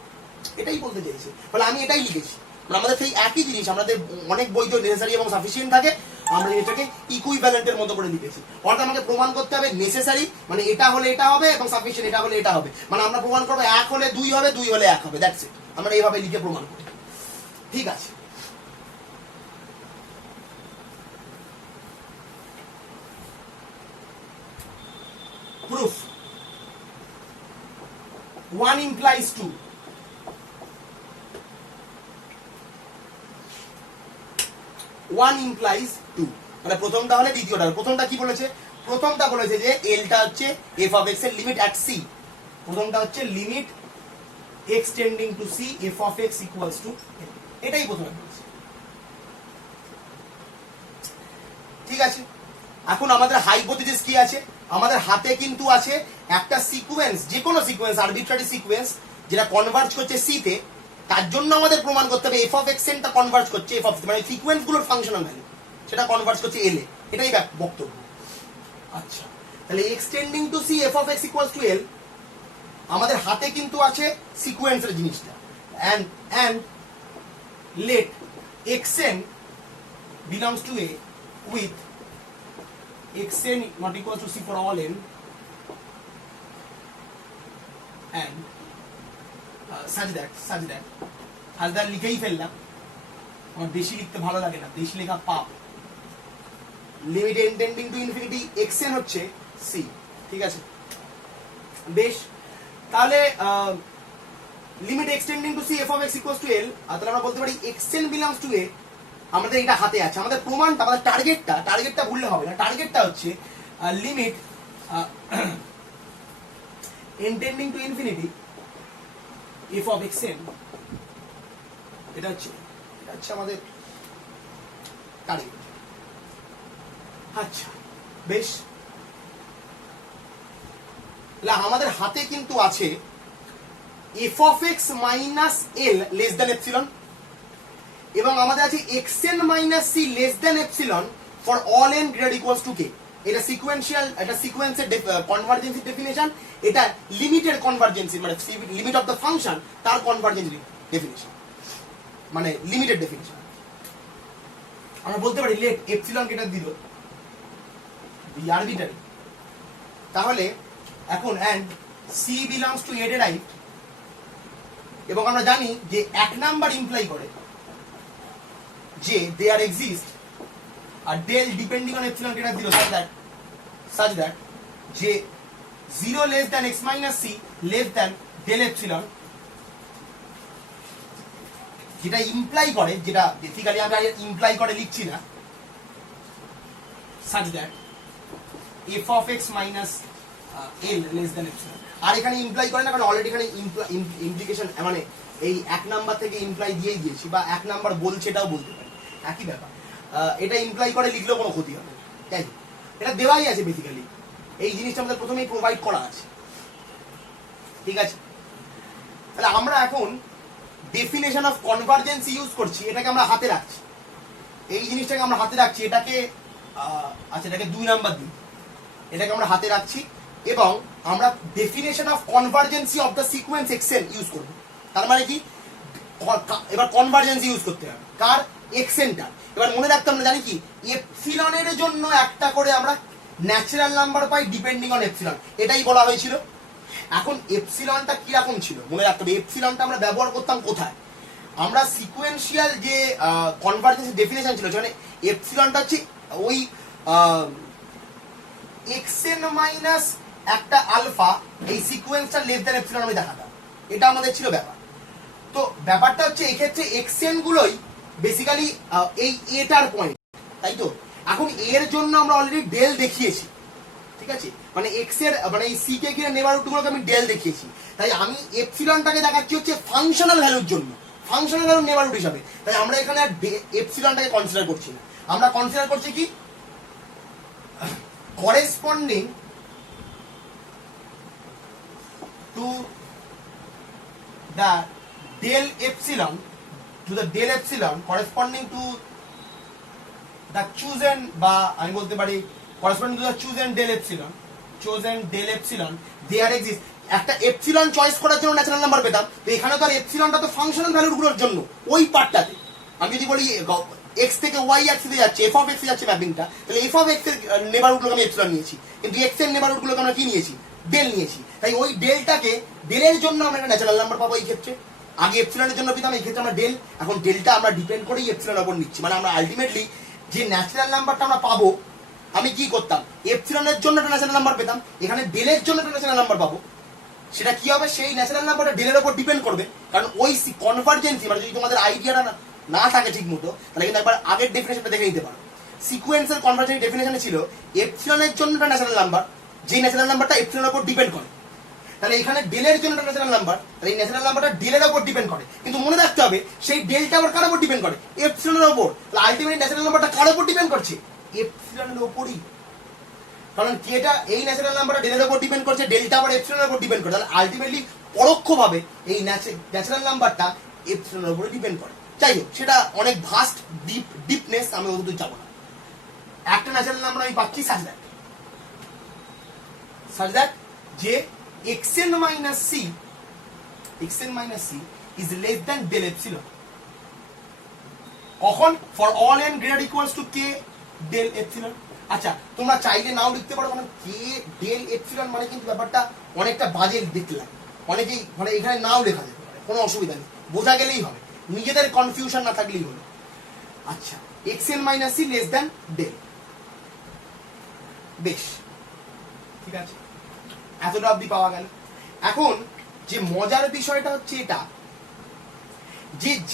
এটাই বলতে চাইছে, ফলে আমি এটাই লিখেছি। মানে আমাদের সেই একই জিনিস, আমাদের অনেক বই তো নেসেসারি এবং সাফিসিয়েন্ট থাকে, আমরা এটাকে ইকুইভ্যালেন্টের মতো করে লিখেছি। অর্থাৎ আমাকে প্রমাণ করতে হবে নেসেসারি মানে এটা হলে এটা হবে এবং সাফিসিয়েন্ট এটা হলে এটা হবে। মানে আমরা প্রমাণ করবো 1 হলে 2 হবে, 2 হলে 1 হবে, দ্যাটস ইট। আমরা এইভাবে লিখে প্রমাণ করি, ঠিক আছে। Proof 1 implies 2, 1 implies 2, মানে প্রথমটা হলে দ্বিতীয়টা। প্রথমটা কি বলেছে? প্রথমটা বলেছে যে এলটা হচ্ছে f of x এর লিমিট at c, প্রথমটা হচ্ছে limit x tending to c f of x equals to l, এটাই প্রথমে বলেছে, ঠিক আছে। এখন আমাদের হাইপোথিসিস কি আছে? আমাদের হাতে কিন্তু আছে একটা সিকোয়েন্স, যে কোনো সিকোয়েন্স, আরবিট্রারি সিকোয়েন্স যেটা কনভার্জ করছে সি তে, তার জন্য আমাদের প্রমাণ করতে হবে এফ অফ এক্স এনটা কনভার্জ করছে এফ অফ, মানে সিকোয়েন্স গুলোর ফাংশনাল ভ্যালু সেটা কনভার্জ করছে এল এ, এটাই বক্তব্য। আচ্ছা, তাহলে extending to C F of X equals to L, আমাদের হাতে কিন্তু আছে সিকোয়েন্সের জিনিসটা, and let xn belongs to a with xn not equal to c for all n and such that লিখেই ফেললাম, আমার বেশি লিখতে ভালো লাগে না, বেশি লেখা পাপ। Limit n tending to infinity xn হচ্ছে c, ঠিক আছে। বেশ, তাহলে limit extending to C F of X equals to L, তাহলে আমরা বলতে পারি xn বিলংস টু এ, আমাদের এটা হাতে আছে। আমাদের প্রমাণটা, আমাদের টার্গেটটা ভুললে হবে না, টার্গেটটা হচ্ছে limit n tending to infinity F of xn, এটা হচ্ছে আমাদের টার্গেট। আচ্ছা, বেশ, আমাদের হাতে কিন্তু আছে f of x minus l less than epsilon, এবং আমাদের আছে xn minus c less than epsilon for all n greater equals to k। এটা সিকোয়েন্সিয়াল, এটা সিকোয়েন্সের কনভার্জেন্সি ডেফিনেশন, এটা লিমিটের কনভার্জেন্সি, মানে লিমিট অফ দ্য ফাংশন তার কনভার্জেন্সি ডেফিনেশন, মানে লিমিটেড ডেফিনেশন। আমরা বলতে পারি লেট এপসিলন কেটা দিল আরবিটারি, তাহলে এখন and c belongs to a derived, এবং আমরা জানি যে এক নাম্বার ইমপ্লাই করে যে there exist a del depending on epsilon কেটা দিল such that যে 0 less than x minus c less than del epsilon, যেটা ইমপ্লাই করে, যেটা বেসিক্যালি আমরা ইমপ্লাই করে লিখছি না, such that f of x minus l less than epsilon। আর এখানে ইমপ্লাই করে না, কারণ অলরেডি এখানে ইমপ্লিকেশন, মানে এই এক নাম্বার থেকে ইমপ্লাই দিয়েই দিয়েছি, বা এক নাম্বার বলছে এটাও বলতে পারি, একই ব্যাপার। এটা ইমপ্লাই করে লিখলেও কোনো ক্ষতি হবে না, তাই এটা দেওয়াই আছে বেসিক্যালি, এই জিনিসটা আমাদের প্রথমেই প্রোভাইড করা আছে, ঠিক আছে। তাহলে আমরা এখন ডেফিনেশন অফ কনভার্জেন্স ইউজ করছি, এটাকে আমরা হাতে রাখছি, এই জিনিসটাকে আমরা হাতে রাখছি, এটাকে আচ্ছা এটাকে 2 নাম্বার দিই, এটাকে আমরা হাতে রাখছি, এবং আমরা definition of convergency of the sequence xn use করব। তার মানে কি, এবার কনভার্জেন্সি ইউজ করতে হবে কার, xnটা। এবার মনে রাখতে আমরা জানি কি, এপসিলনের জন্য একটা করে আমরা natural number pi depending on epsilon, এটাই বলা হয়েছিল। এখন এপসিলনটা কিরকম ছিল মনে রাখতে হবে, এপসিলনটা আমরা ব্যবহার করতাম কোথায়, আমরা সিকোয়েন্সিয়াল যে কনভার্জেন্স ডেফিনেশন ছিল সেখানে এপসিলনটা হচ্ছে ওই xn মাইনাস একটা আলফা, এই সিকোয়েন্সটা লেস দ্যান এপসিলন আমি দেখাতাম, এটা আমাদের ছিল ব্যাপার। তো ব্যাপারটা হচ্ছে এই ক্ষেত্রে xn গুলোই বেসিক্যালি এই এটার পয়েন্ট, তাই তো। এখন এর জন্য আমরা অলরেডি ডেল দেখিয়েছি, ঠিক আছে, মানে এক্স এর মানে এই সি কে ঘিরে নেবারহুডগুলোকে আমি ডেল দেখিয়েছি, তাই আমি এপসিলনটাকে দেখাচ্ছি হচ্ছে ফাংশনাল ভ্যালুর জন্য, ফাংশনাল ভ্যালু নেবারহুড হিসাবে। তাই আমরা এখানে আর এপসিলনটাকে কনসিডার করছি না, আমরা কনসিডার করছি কি, corresponding to the del epsilon, to the del epsilon corresponding to the chosen, বা আমি বলতে পারি corresponding to the chosen del epsilon, chosen del epsilon there exists, একটা এপসিলন চয়েস করার জন্য ন্যাচারাল নাম্বার পেতাম, তো এখানে তো আর এপসিলনটা তো ফাংশনাল ভ্যালুগুলোর জন্য ওই পার্টটাতে। আমি যদি বলি এক্স থেকে ওয়াই অ্যাক্সিসে যাচ্ছে, এফ অফ এক্সে যাচ্ছে ম্যাপিংটা, তাহলে এফ অফ এক্স এর নেবারহুডগুলোকে আমি এপসিলন নিয়েছি, কিন্তু এক্স এর নেবারহুডগুলোকে আমরা কি নিয়েছি, ডেল নিয়েছি। তাই ওই ডেলটাকে, ডেলের জন্য আমরা একটা ন্যাচারাল নাম্বার পাবো এই ক্ষেত্রে। আগে এপসিলনের জন্য পেতাম, এই ক্ষেত্রে আমরা ডেল, এখন ডেলটা আমরা ডিপেন্ড করেই এপসিলনের উপর নিচ্ছি। মানে আমরা আলটিমেটলি যে ন্যাচারাল নাম্বারটা আমরা পাবো, আমি কি করতাম, এপসিলনের জন্য একটা ন্যাচারাল নাম্বার পেতাম, এখানে ডেলের জন্য একটা ন্যাচারাল নাম্বার পাবো। সেটা কি হবে, সেই ন্যাচারাল নাম্বারটা ডেলের উপর ডিপেন্ড করবে, কারণ ওই কনভার্জেন্সি, মানে যদি তোমাদের আইডিয়াটা না থাকে ঠিক মতো, তাহলে কিন্তু একবার আগের ডেফিনেশনটা দেখে নিতে পারো। সিকোয়েন্সের কনভার্জেন্সি ডেফিনেশনে ছিল এপসিলনের জন্য একটা ন্যাচারাল নাম্বার, যেই ন্যাচারাল নাম্বারটা এপসিলনের উপর ডিপেন্ড করে। তাহলে এখানে ডেলের জন্য একটা ন্যাচারাল নাম্বার, তাহলে এই ন্যাচারাল নাম্বারটা ডেলের উপর ডিপেন্ড করে, কিন্তু মনে রাখতে হবে সেই ডেলটা আবার কার উপর ডিপেন্ড করে, এপসিলনের উপর। তাহলে আলটিমেটলি ন্যাচারাল নাম্বারটা কার উপর ডিপেন্ড করছে, এপসিলনের উপরই। কারণ কেটা এই ন্যাচারাল নাম্বারটা ডেলের উপর ডিপেন্ড করছে, ডেলটা আবার এপসিলনের উপর ডিপেন্ড করে, তাহলে আলটিমেটলি পরোক্ষভাবে এই ন্যাচারাল নাম্বারটা এপসিলনের উপরে ডিপেন্ড করে। যাই হোক, সেটা অনেক ভাস্ট ডিপনেস, আমি অত দূর যাবো না। একটা ন্যাচারাল নাম্বার আমি পাচ্ছি সাজ দ্যাট যে xn minus c is less than del epsilon, কখন, for all n greater equals to k del epsilon। আচ্ছা, তোমরা চাইলে নাও লিখতে পারো, মানে k del epsilon মানে কিন্তু ব্যাপারটা অনেকটা বাজে দেখলাম, অনেকেই মানে এখানে নাও লেখা যেতে পারে, কোনো অসুবিধা নেই, বোঝা গেলেই হবে, নিজেদের কনফিউশন না থাকলেই হলো। আচ্ছা, xn minus c less than del, বেশ ঠিক আছে, এতটা অবধি পাওয়া গেল। এখন যে মজার বিষয়টা হচ্ছে এটা,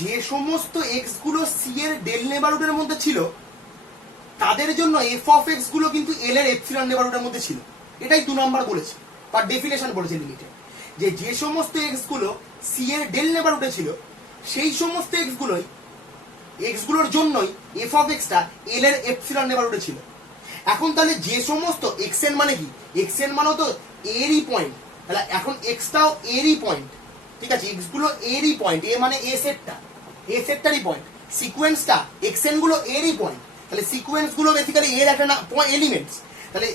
যে সমস্ত এক্স গুলো সি এর ডেল নেবারহুডের মধ্যে ছিল, তাদের জন্য এফ অফ এক্স গুলো কিন্তু এল এর এপসিলন নেবারহুডের মধ্যে ছিল। এটাই 2 নাম্বার বলেছে, তার ডেফিনেশন বলেছে লিমিটে, যে সমস্ত এক্স গুলো সি এর ডেল নেবারহুডে ছিল, সেই সমস্ত এক্স গুলোর জন্যই এফ অফ এক্সটা এল এর এপসিলন নেবারহুডে ছিল। এখন তাহলে যে সমস্ত এক্স এন মানে কি, এক্স এন মানেও তো এরই পয়েন্ট, তাহলে এখন এক্সটাও এরই পয়েন্ট, ঠিক আছে, এক্স গুলো এরই পয়েন্ট, এ মানে এ সেটটারই পয়েন্ট, সিকোয়েন্সটা এক্স এন গুলো এরই পয়েন্ট, তাহলে সিকোয়েন্স গুলো বেসিক্যালি এর একটা এলিমেন্টস। তাহলে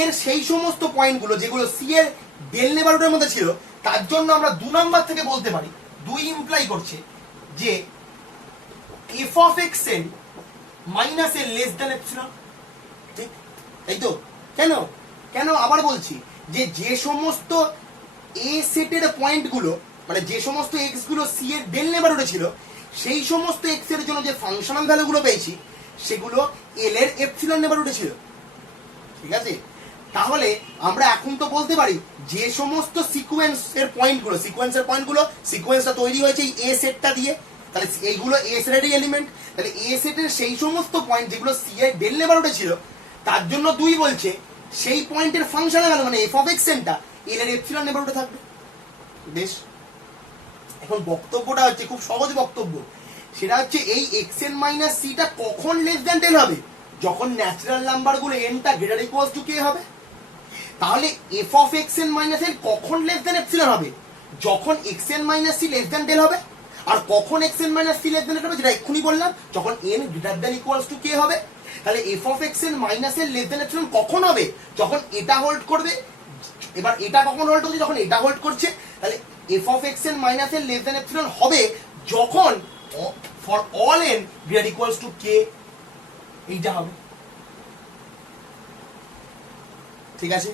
এর সেই সমস্ত পয়েন্টগুলো যেগুলো সি এর ডেল নেবারহুডের মধ্যে ছিল, তার জন্য আমরা 2 নাম্বার থেকে বলতে পারি, 2 ইমপ্লাই করছে যে f of X N minus A less than epsilon, ঠিক তাই তো। কেন আবার বলছি, যে সমস্ত এ সেটের পয়েন্টগুলো, মানে যে সমস্ত এক্স গুলো সি এর ডেল নেবারহুডে ছিল, সেই সমস্ত এক্স এর জন্য যে ফাংশনাল ভ্যালুগুলো পেয়েছি, সেগুলো এল এর এপসিলন নেবারহুডে ছিল, ঠিক আছে। তাহলে আমরা এখন তো বলতে পারি যে সমস্ত সিকোয়েন্সের পয়েন্টগুলো, সিকোয়েন্সটা তৈরি হয়েছে এই এ সেটটা দিয়ে, তাহলে এইগুলো এ সেটেরই এলিমেন্ট, তাহলে এ সেটের সেই সমস্ত পয়েন্ট যেগুলো সি এর ডেল নেবারহুডে ছিল, তার জন্য 2 বলছে সেই পয়েন্টের ফাংশনাল ভ্যালু মানে এফ অফ এক্স এনটা এল এর এপসিলন নেবারহুডে থাকবে। বেশ, এখন বক্তব্যটা হচ্ছে খুব সহজ বক্তব্য, সেটা হচ্ছে এই এক্স এন মাইনাস সিটা কখন লেস দ্যান ডেল হবে, যখন ন্যাচারাল নাম্বারগুলো এনটা গ্রেটার ইকুয়ালস টু কে হবে। তাহলে F of X N minus N কখন লেস দ্যান এপসিলন হবে, যখন X N minus C less than del হবে। আর কখন X N minus C less than del হবে, যেটা এক্ষুনি বললাম, যখন N greater than equals to K হবে। তাহলে F of X N minus N less than epsilon কখন হবে, যখন এটা হোল্ড করবে। এবার এটা কখন হোল্ড করছে, যখন এটা হোল্ড করছে। তাহলে F of X N minus N less than epsilon হবে যখন for all N greater equals to K, এইটা হবে, ঠিক আছে।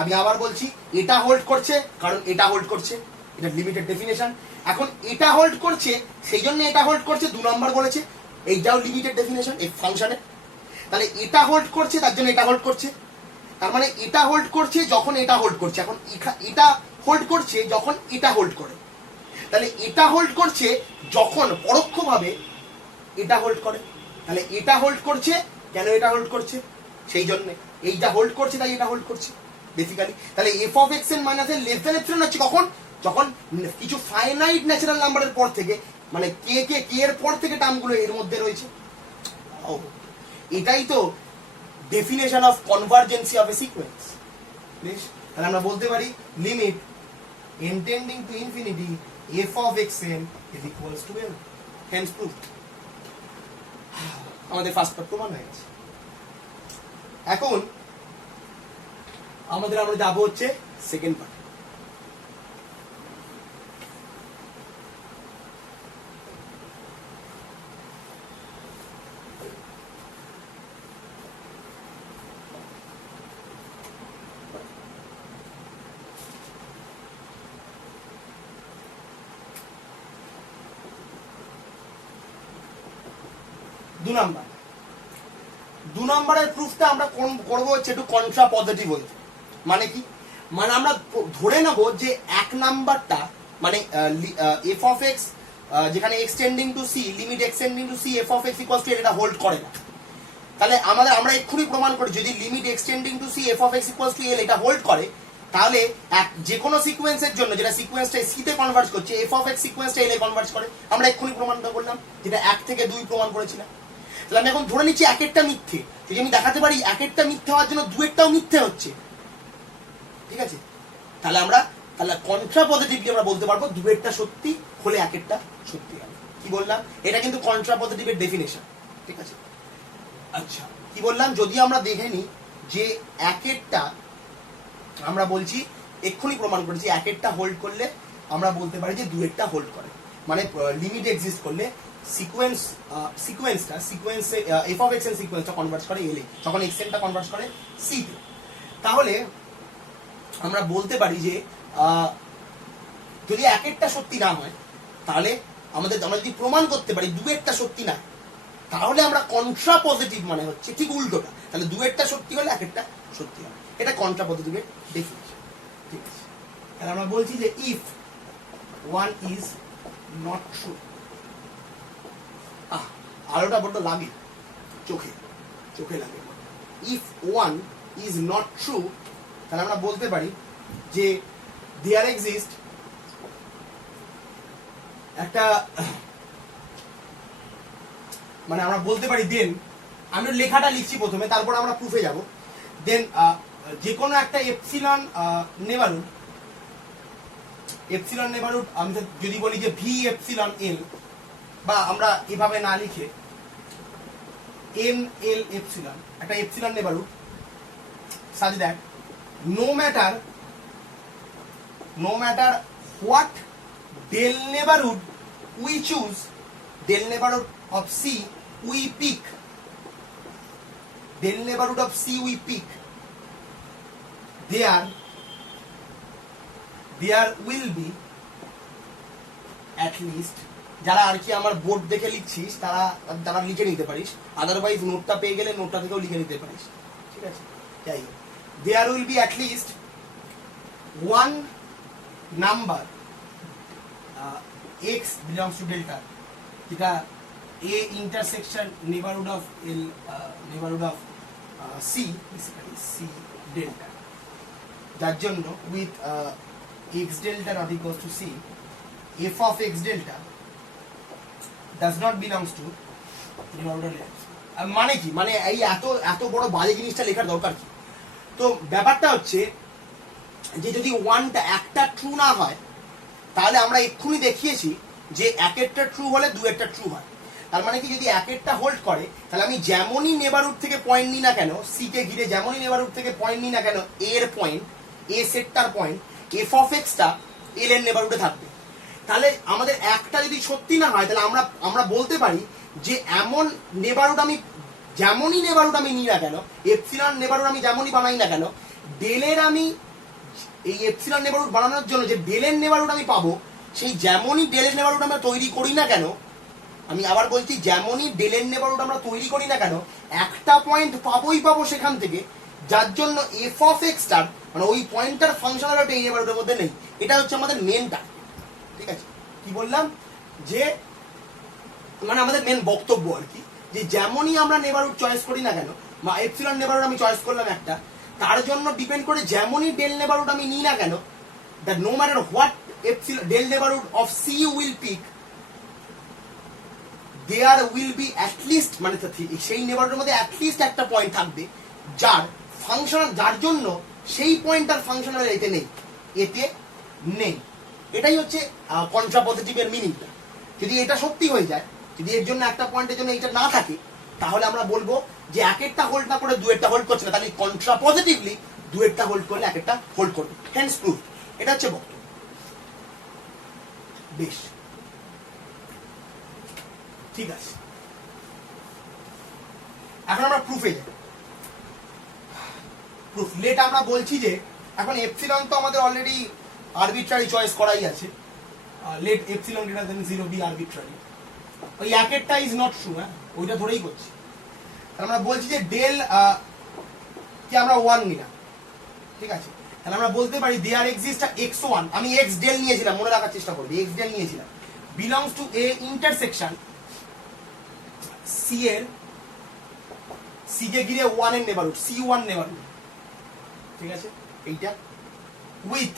আমি আবার বলছি, এটা হোল্ড করছে কারণ এটা হোল্ড করছে, এটা লিমিটেড ডেফিনেশন। এখন এটা হোল্ড করছে, সেই জন্য এটা হোল্ড করছে, 2 নাম্বার বলেছে, এইটাও লিমিটেড ডেফিনেশন এই ফাংশনে। তাহলে এটা হোল্ড করছে, তার জন্য এটা হোল্ড করছে, তার মানে এটা হোল্ড করছে যখন এটা হোল্ড করছে। এখন এটা হোল্ড করছে যখন এটা হোল্ড করে, তাহলে এটা হোল্ড করছে যখন পরোক্ষভাবে এটা হোল্ড করে। তাহলে এটা হোল্ড করছে, কেন এটা হোল্ড করছে, সেই জন্য এইটা হোল্ড করছে, তাই এটা হোল্ড করছে বেসিক্যালি। তাহলে F of X N minus N less than epsilon হচ্ছে কখন, যখন কিছু ফাইনাইট ন্যাচারাল নাম্বারের পর থেকে, মানে কে এর পর থেকে টার্মগুলো এর মধ্যে রয়েছে। এটাই তো definition of convergency of a sequence. বেশ, তাহলে আমরা বলতে পারি limit n tending to infinity f of xn is equals to l, hence proved। আমাদের ফার্স্ট পার্ট প্রমাণ হয়ে গেছে। এখন আমরা যাবো হচ্ছে সেকেন্ড পার্ট। দু নম্বরের প্রুফটা আমরা করবো হচ্ছে একটু কন্ট্রা পজিটিভ হয়েছে। মানে কি, মানে আমরা ধরে নেব যে এক নাম্বারটা মানে এফ অফ এক্স যেখানে extending to C, limit extending to C F of X equals to L, এটা হোল্ড করে না। তাহলে আমরা এক্ষুনি প্রমাণ করি যদি limit extending to C F of X equals to L এটা হোল্ড করে, তাহলে যে কোনো সিকোয়েন্সের জন্য যেটা সিকোয়েন্সটা সি তে কনভার্ট করছে এফ অফ এক্স সিকোয়েন্সটা এল এ কনভার্ট করে। আমরা এক্ষুনি প্রমাণটা করলাম, যেটা 1 থেকে 2 প্রমাণ করেছিলাম। তাহলে আমি এখন ধরে নিচ্ছি একেরটা মিথ্যে, যদি আমি দেখাতে পারি একেরটা মিথ্যে হওয়ার জন্য দুয়েরটাও মিথ্যে হচ্ছে, ঠিক আছে, তাহলে কন্ট্রা পজিটিভলি আমরা বলতে পারবো দুয়েরটা সত্যি হলে একেরটা সত্যি হবে। কি বললাম, এটা কিন্তু কন্ট্রা পজিটিভের ডেফিনেশন, ঠিক আছে। আচ্ছা, কি বললাম, যদি আমরা দেখে নিই যে একেরটা, আমরা বলছি এক্ষুনি প্রমাণ করেছি একেরটা হোল্ড করলে আমরা বলতে পারি যে দুয়েরটা হোল্ড করে। মানে লিমিট এক্সিস্ট করলে সিকোয়েন্সে এফ অফ এক্স এর সিকোয়েন্সটা কনভার্ট করে এল এ, যখন এক্স এনটা কনভার্ট করে সি তে। তাহলে আমরা বলতে পারি যে যদি একেরটা সত্যি না হয়, তাহলে আমরা যদি প্রমাণ করতে পারি দুয়েরটা সত্যি না, তাহলে আমরা কন্ট্রা পজিটিভ মানে হচ্ছে ঠিক উল্টোটা। তাহলে দুয়েরটা সত্যি হলে একেরটা সত্যি হবে, এটা কন্ট্রা পজিটিভের ডেফিনিশন, ঠিক আছে। তাহলে আমরা বলছি যে if one is not true, আলোটা বড্ড লাগে চোখে লাগে। If one is not true, তাহলে আমরা বলতে পারি যে দেয়ার এক্সিস্ট একটা, মানে আমরা বলতে পারি দেন, আমি লেখাটা লিখছি প্রথমে, তারপর আমরা প্রুফে যাব। দেন যে কোনো একটা এপসিলন নেবারহুড আমি যদি বলি যে ভি এপসিলন এল, বা আমরা এভাবে না লিখে এন এল এপসিলন, একটা epsilon neighbourhood such that no matter what del neighborhood we choose, del neighborhood of C we pick, del neighborhood of C we pick, there will be at least, যারা আর কি আমার board দেখে লিখছিস তারা লিখে নিতে পারিস, otherwise নোটটা পেয়ে গেলে নোটটা থেকেও লিখে নিতে পারিস, ঠিক আছে। যাই হোক, there will be at least one number x belongs to delta, যেটা a intersection neighborhood of L, neighborhood of C, basically C delta, যার জন্য with x delta not equals to C, f of x delta does not belongs to neighborhood of L। মানে কি, মানে এই এত বড় বাজে জিনিসটা লেখার দরকার কি? তো ব্যাপারটা হচ্ছে যে যদি একটা ট্রু না হয়, তাহলে আমরা এক্ষুনি দেখিয়েছি যে একেরটা ট্রু হলে দুয়েরটা ট্রু হয়। তার মানে কি, যদি একেরটা হোল্ড করে, তাহলে আমি যেমনই নেবারহুড থেকে পয়েন্ট নিই না কেন, সি কে ঘিরে যেমনই নেবারহুড থেকে পয়েন্ট নিই না কেন, এর পয়েন্ট, এ সেটটার পয়েন্ট, এফ অফ এক্সটা এল এর নেবারহুডে থাকবে। তাহলে আমাদের একটা যদি সত্যি না হয়, তাহলে আমরা বলতে পারি যে এমন নেবারহুড আমি যেমনই নেবারহুড আমি নিই না কেন, এপসিলন নেবারহুড আমি যেমনই বানাই না কেন, ডেলের আমি এই এপসিলন নেবারহুড বানানোর জন্য যে ডেলের নেবারহুড আমি পাবো, সেই যেমনই ডেলের নেবারহুড আমরা তৈরি করি না কেন, আমি আবার বলছি যেমনই ডেলের নেবারহুড আমরা তৈরি করি না কেন, একটা পয়েন্ট পাবো সেখান থেকে, যার জন্য এফ অফ এক্সটার মানে ওই পয়েন্টটার ফাংশনালিটি এই নেবারহুডের মধ্যে নেই। এটা হচ্ছে আমাদের মেনটা, ঠিক আছে। কি বললাম, যে মানে আমাদের মেন বক্তব্য আর কি, যে যেমনই আমরা নেবারহুড চয়েস করি না কেন, বা এপসিলন নেবারহুড আমি চয়েস করলাম একটা, তার জন্য ডিপেন্ড করে যেমনই ডেল নেবারহুড আমি নিই না কেন, that no matter what epsilon del neighbourhood of C will pick, there will be at least, মানে সেই নেবারহুডের মধ্যে অ্যাটলিস্ট একটা পয়েন্ট থাকবে যার জন্য সেই পয়েন্টটার ফাংশনাল এতে নেই। এটাই হচ্ছে কন্ট্রা পজিটিভের মিনিংটা। যদি এটা সত্যি হয়ে যায়, যদি এর জন্য একটা পয়েন্টের জন্য এটা না থাকে, তাহলে আমরা বলবো যে একেরটা হোল্ড না করে দুয়েরটা হোল্ড করছে না, তাহলে কন্ট্রা পজিটিভলি দুয়েরটা হোল্ড করলে এক একটা হোল্ড করবে, হেন্স প্রুফ। এটা হচ্ছে বক্তব্য। বেশ, ঠিক আছে, এখন আমরা প্রুফে যাই। প্রুফ লেট আমরা বলছি যে এখন এপসিলন তো আমাদের অলরেডি আরবিট্রারি চয়েস করাই আছে, let epsilon greater than 0 be arbitrary. ওই একেরটা ইজ নট ট্রু, হ্যাঁ ওইটা ধরেই করছি। আমরা বলছি যে ডেল কি আমরা 1 নিলাম, ঠিক আছে, তাহলে আমরা বলতে পারি দেয়ার এক্সিস্ট x1, আমি x ডেল নিয়েছিলাম, মনে রাখার চেষ্টা করবি, x ডেল নিয়েছিলাম, belongs to A intersection c এর, c কে ঘিরে 1 এর নেবারহুড, c1 নেবারহুড, ঠিক আছে, এইটা উইথ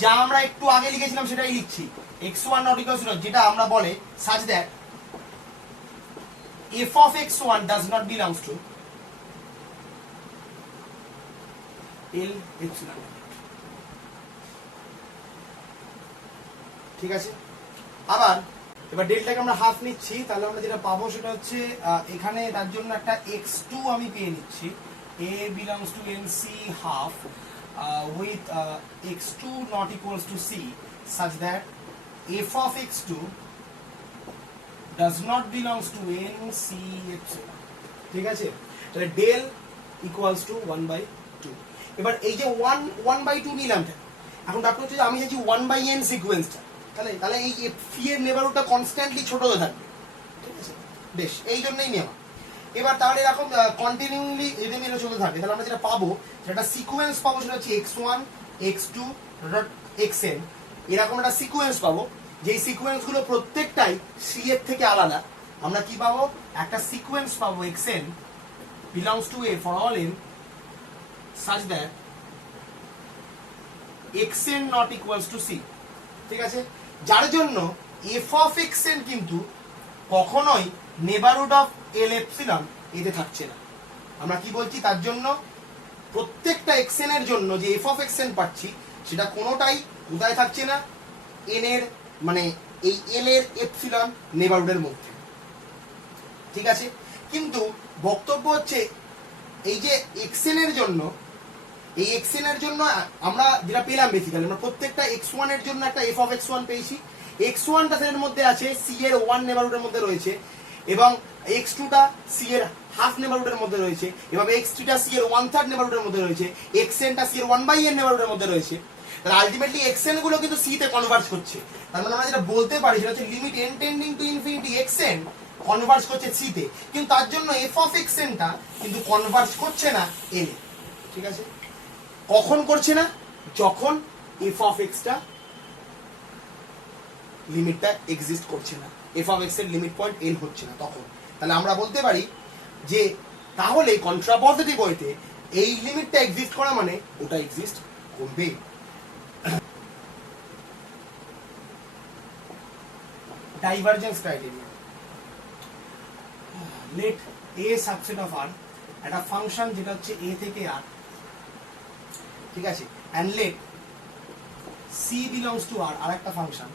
যা আমরা একটু আগে লিখেছিলাম সেটাই লিখছি, x1 নট ইকুয়ালস টু, যেটা আমরা বলে such that f of x1 does not belongs to L epsilon, ঠিক আছে। আবার এবার ডেল্টাকে আমরা হাফ নিচ্ছি, তাহলে আমরা যেটা পাবো সেটা হচ্ছে এখানে তার জন্য একটা x2 আমি পেয়ে নিচ্ছি, a belongs to nc half with x2 not equals to c such that f of x2 does not belongs to nc epsilon, ঠিক আছে। তাহলে ডেল ইকুয়ালস টু 1/2। এবার এই যে 1/2 নিলাম, এখন ব্যাপার হচ্ছে যে আমি চাইছি 1/n সিকোয়েন্সটা, তাহলে এই ফি এর নেবারহুডটা কনস্ট্যান্টলি ছোট হতে থাকবে, ঠিক আছে। বেশ, এই জন্যই নেওয়া। এবার তাহলে এরকম কন্টিনিউলি এলোমেলো চলতে থাকে, তাহলে আমরা যেটা পাবো সেটা সিকোয়েন্স পাবো, সেটা হচ্ছে x1 x2 xn, এরকম একটা সিকোয়েন্স পাবো, যেই সিকোয়েন্স গুলো প্রত্যেকটাই c এর থেকে আলাদা। আমরা কি পাবো, একটা সিকোয়েন্স পাবো xn belongs to a for all n such that xn not equals to c, ঠিক আছে, যার জন্য f of xn কিন্তু কখনোই নেবারহুড অফ l এপসিলন এতে থাকছে না। আমরা কি বলছি, তার জন্য প্রত্যেকটা xn এর জন্য যে f of xn পাচ্ছি সেটা কোনোটাই কোথায় থাকছে না, n এর মানে এই l এর এপসিলন নেবারহুডের মধ্যে, ঠিক আছে। কিন্তু বক্তব্য হচ্ছে এই যে xn এর জন্য, এই xn এর জন্য আমরা যেটা পেলাম বেসিক্যালি, আমরা প্রত্যেকটা x1 এর জন্য একটা f of x1 পেয়েছি, x1 টা এর মধ্যে আছে c এর 1 নেবারহুডের মধ্যে রয়েছে, এবং x2 টা c এর হাফ নেবারহুডের মধ্যে রয়েছে, এভাবে x3 টা c এর 1/3 নেবারহুডের মধ্যে রয়েছে, xn টা c এর 1/n নেবারহুডের মধ্যে রয়েছে। তাহলে আলটিমেটলি xn গুলো কিন্তু c তে কনভার্জ করছে। তার মানে আমরা যেটা বলতে পারি সেটা হচ্ছে limit n tending to infinity xn converge করছে c তে, কিন্তু তার জন্য f of xn টা কিন্তু কনভার্জ করছে না n এ, ঠিক আছে। কখন করছে না, যখন f of x টা লিমিটটা এক্সিস্ট করছে না, f of x এর লিমিট পয়েন্ট n হচ্ছে না তখন। তাহলে আমরা বলতে পারি যে তাহলে কন্ট্রাপজিটিভ ওয়েতে এই লিমিটটা এক্সিস্ট করা মানে ওটা এক্সিস্ট করবে। Divergence criteria, let a subset of r, একটা ফাংশন যেটা হচ্ছে a থেকে r, ঠিক আছে, and let c belongs to r, আর একটা function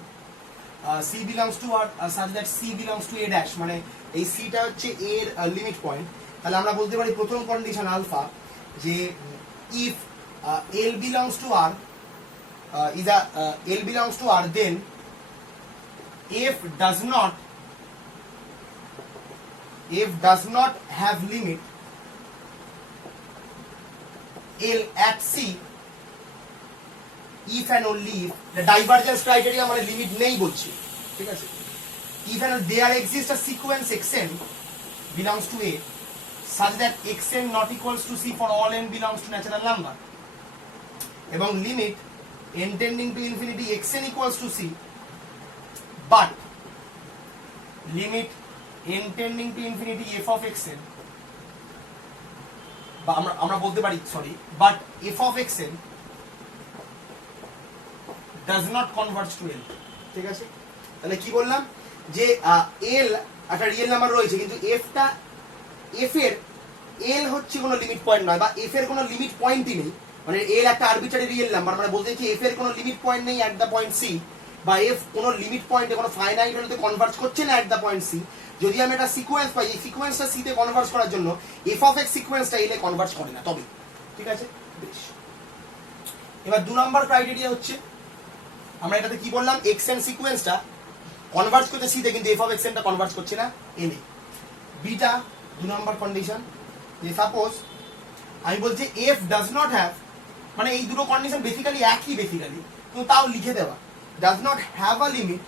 c belongs to r such that c belongs to a dash, মানে এই c টা হচ্ছে a এর লিমিট পয়েন্ট। তাহলে আমরা বলতে পারি প্রথম কন্ডিশন আলফা যে if l belongs to r is a l belongs to r, then f does not have limit l at c if and only if, the divergence criteria মানে limit নেই বলছি, ঠিক আছে, if and there exists a sequence xn belongs to a such that xn not equals to c for all n belongs to natural number, এবং limit n tending to infinity xn equals to c, but limit n tending to infinity f of xn, বা আমরা বলতে পারি sorry, but f of xn does not converge to l, ঠিক আছে। তাহলে কি বললাম যে l একটা রিয়েল নাম্বার রয়েছে, কিন্তু f এর l হচ্ছে কোনো লিমিট পয়েন্ট নয়, বা f এর কোনো লিমিট পয়েন্টই নেই, মানে l একটা আরবিট্রারি রিয়েল নাম্বার, মানে বলতে চাইছি f এর কোনো লিমিট পয়েন্ট নেই এট দ্য পয়েন্ট c, বা f কোনো লিমিট পয়েন্টে কোনো ফাইনাইট ভ্যালুতে কনভার্জ করছে না এট দ্য পয়েন্ট c। যদি আমি একটা সিকোয়েন্স পাই, এই সিকোয়েন্সটা c তে কনভার্জ করার জন্য f of x সিকোয়েন্সটা l A converge করে না, তবে ঠিক আছে, বেশ। এবার 2 নম্বর ক্রাইটেরিয়া হচ্ছে, আমরা এটাতে কি বললাম, এক্স এন সিকোয়েন্সটা কনভার্জ করতে সিতে, কিন্তু এফ অফ এক্স এনটা কনভার্জ করছে না এনে। বিটা 2 নম্বর কন্ডিশন, যে সাপোজ আমি বলছি এফ ডাজ নট হ্যাভ, মানে এই দুটো কন্ডিশন বেসিক্যালি একই, বেসিক্যালি কিন্তু তাও লিখে দেওয়া, does not have a limit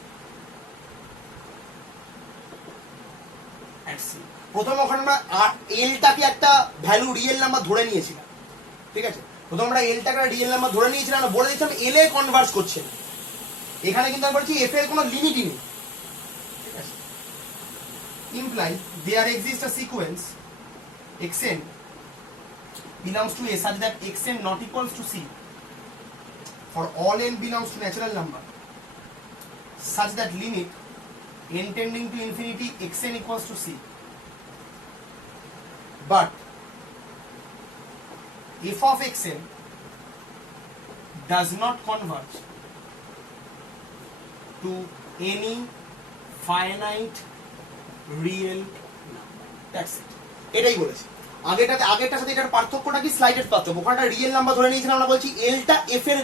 at C. প্রথম ওখানে আমরা এলটাকে একটা ভ্যালু রিয়েল নাম্বার ধরে নিয়েছিলাম, ঠিক আছে, প্রথম আমরা এলটাকে রিয়েল নাম্বার ধরে নিয়েছিলাম, আমরা বলে দিয়েছিলাম এল এ কনভার্জ করছে না। এখানে কিন্তু আমি বলছি এফ এর কোনো লিমিটই নেই, ঠিক আছে। Imply there exist a sequence xn belongs to A such that xn not equals to C for all n belongs to natural number such that limit n tending to infinity xn equals to C, but f of xn does not converge to any finite real number. That's it. এটাই বলেছি। আগেরটার সাথে এটার পার্থক্যটা কি, স্লাইডের পার্থক্য। ওখানে রিয়েল নাম্বার ধরে নিয়েছিলাম, আমরা বলছি এলটা এফ এর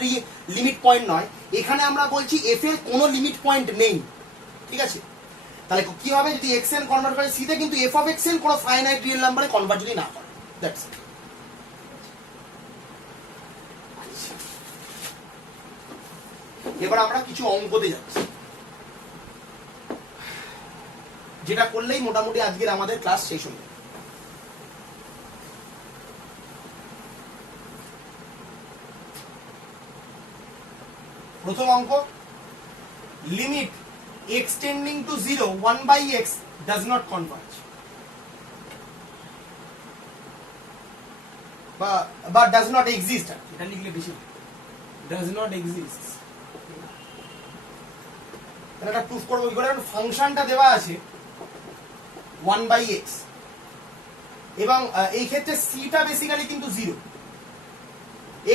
লিমিট পয়েন্ট নয়, এখানে আমরা বলছি এফ এর কোনো লিমিট পয়েন্ট নেই, ঠিক আছে। তাহলে কি হবে, যদি এক্স এন কনভার্ট করে সিতে, কিন্তু এফ অফ এক্স এন কোনো ফাইনাইট রিয়েল নাম্বারে কনভার্ট যদি না করে, দ্যাটস ইট। এবার আমরা কিছু অঙ্কতে যাচ্ছি, যেটা করলেই মোটামুটি আজকের আমাদের ক্লাস শেষ হয়ে যাবে। প্রথম অঙ্ক, limit x tending to 0 1/x does not converge, বা ডাজ নট এক্সিস্ট, এটা লিখলে বেশি, ডাজ নট এক্সিস্ট। এটা প্রুফ করবো কি করে, ফাংশনটা দেওয়া আছে 1/x, এবং এই ক্ষেত্রে সিটা বেসিক্যালি কিন্তু 0,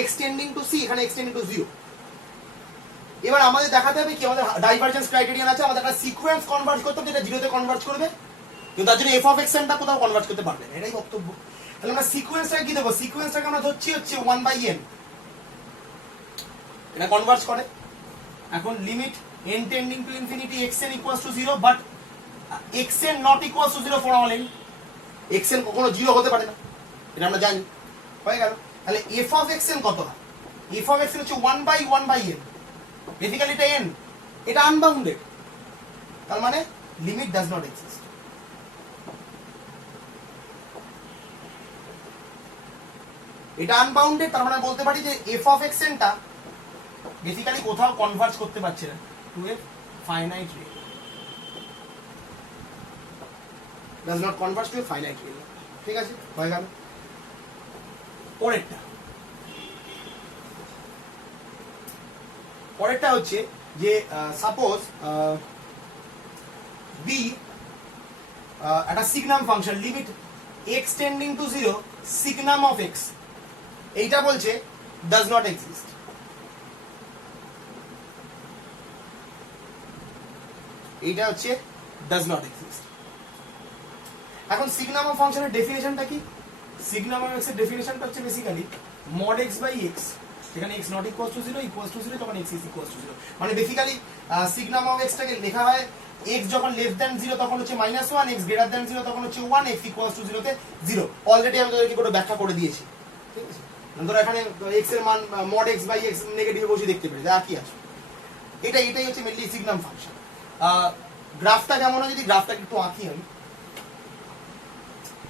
x টেন্ডিং টু c, এখানে x টেন্ডিং টু 0। এবার আমাদের দেখাতে হবে কি, আমাদের ডাইভারজেন্স ক্রাইটেরিয়ান আছে, আমাদের একটা সিকোয়েন্স কনভার্জ করতে হবে যেটা জিরোতে কনভার্জ করবে, কিন্তু তার জন্য এফ অফ এক্স এনটা কোথাও কনভার্জ করতে পারবে না, এটাই বক্তব্য। তাহলে আমরা সিকোয়েন্সটাকে কি দেবো, সিকোয়েন্সটাকে আমরা ধরছি হচ্ছে 1/n, এটা কনভার্জ করে। এখন limit n tending to infinity xn equals to 0 but xn not equals to 0 for all n, xn কখনো 0 হতে পারে না, এটা আমরা জানি, হয়ে গেল। তাহলে এফ অফ xn কত হয়, এফ অফ xn হচ্ছে 1/1/n, বেসিক্যালি এটা n, এটা আনবাউন্ডেড, তার মানে লিমিট ডাজ নট এক্সিস্ট। এটা আনবাউন্ডেড, তার মানে বলতে পারি যে এফ অফ xn টা বেসিক্যালি কোথাও কনভার্জ করতে পারছে না to a finite real, does not converge to a finite real, ঠিক আছে, হয়ে গেল। পরেরটা হচ্ছে যে সাপোজ বি একটা signum function, limit x tending to 0 signum of X, এইটা বলছে ডাজ নট এক্সিস্ট। এইটা হচ্ছে ডাজ নট এক্সিস্ট। এখন সিগনাম অফ ফাংশনের ডেফিনেশনটা কি, সিগনাম অফ এক্স এর ডেফিনেশনটা হচ্ছে basically mod x by x, এখানে x not equals to 0 equals to 0, তখন x ইজ ইকুয়ালস টু 0, মানে বেসিক্যালি সিগনাম অফ x টাকে লেখা হয় x যখন লেস দ্যান 0 তখন হচ্ছে -1, x গ্রেটার দ্যান 0 তখন হচ্ছে 1, x ইকুয়ালস টু 0 তে 0। অলরেডি আমি তোদেরকে পুরো ব্যাখ্যা করে দিয়েছি, ঠিক আছে। ধরো এখানে x এর মান mod x বাই x নেগেটিভে বসে দেখতে পেরে যা কি আসে, এটাই হচ্ছে মেইনলি সিগনাম ফাংশন। গ্রাফটা কেমন হয়, যদি গ্রাফটাকে একটু আঁকি আমি,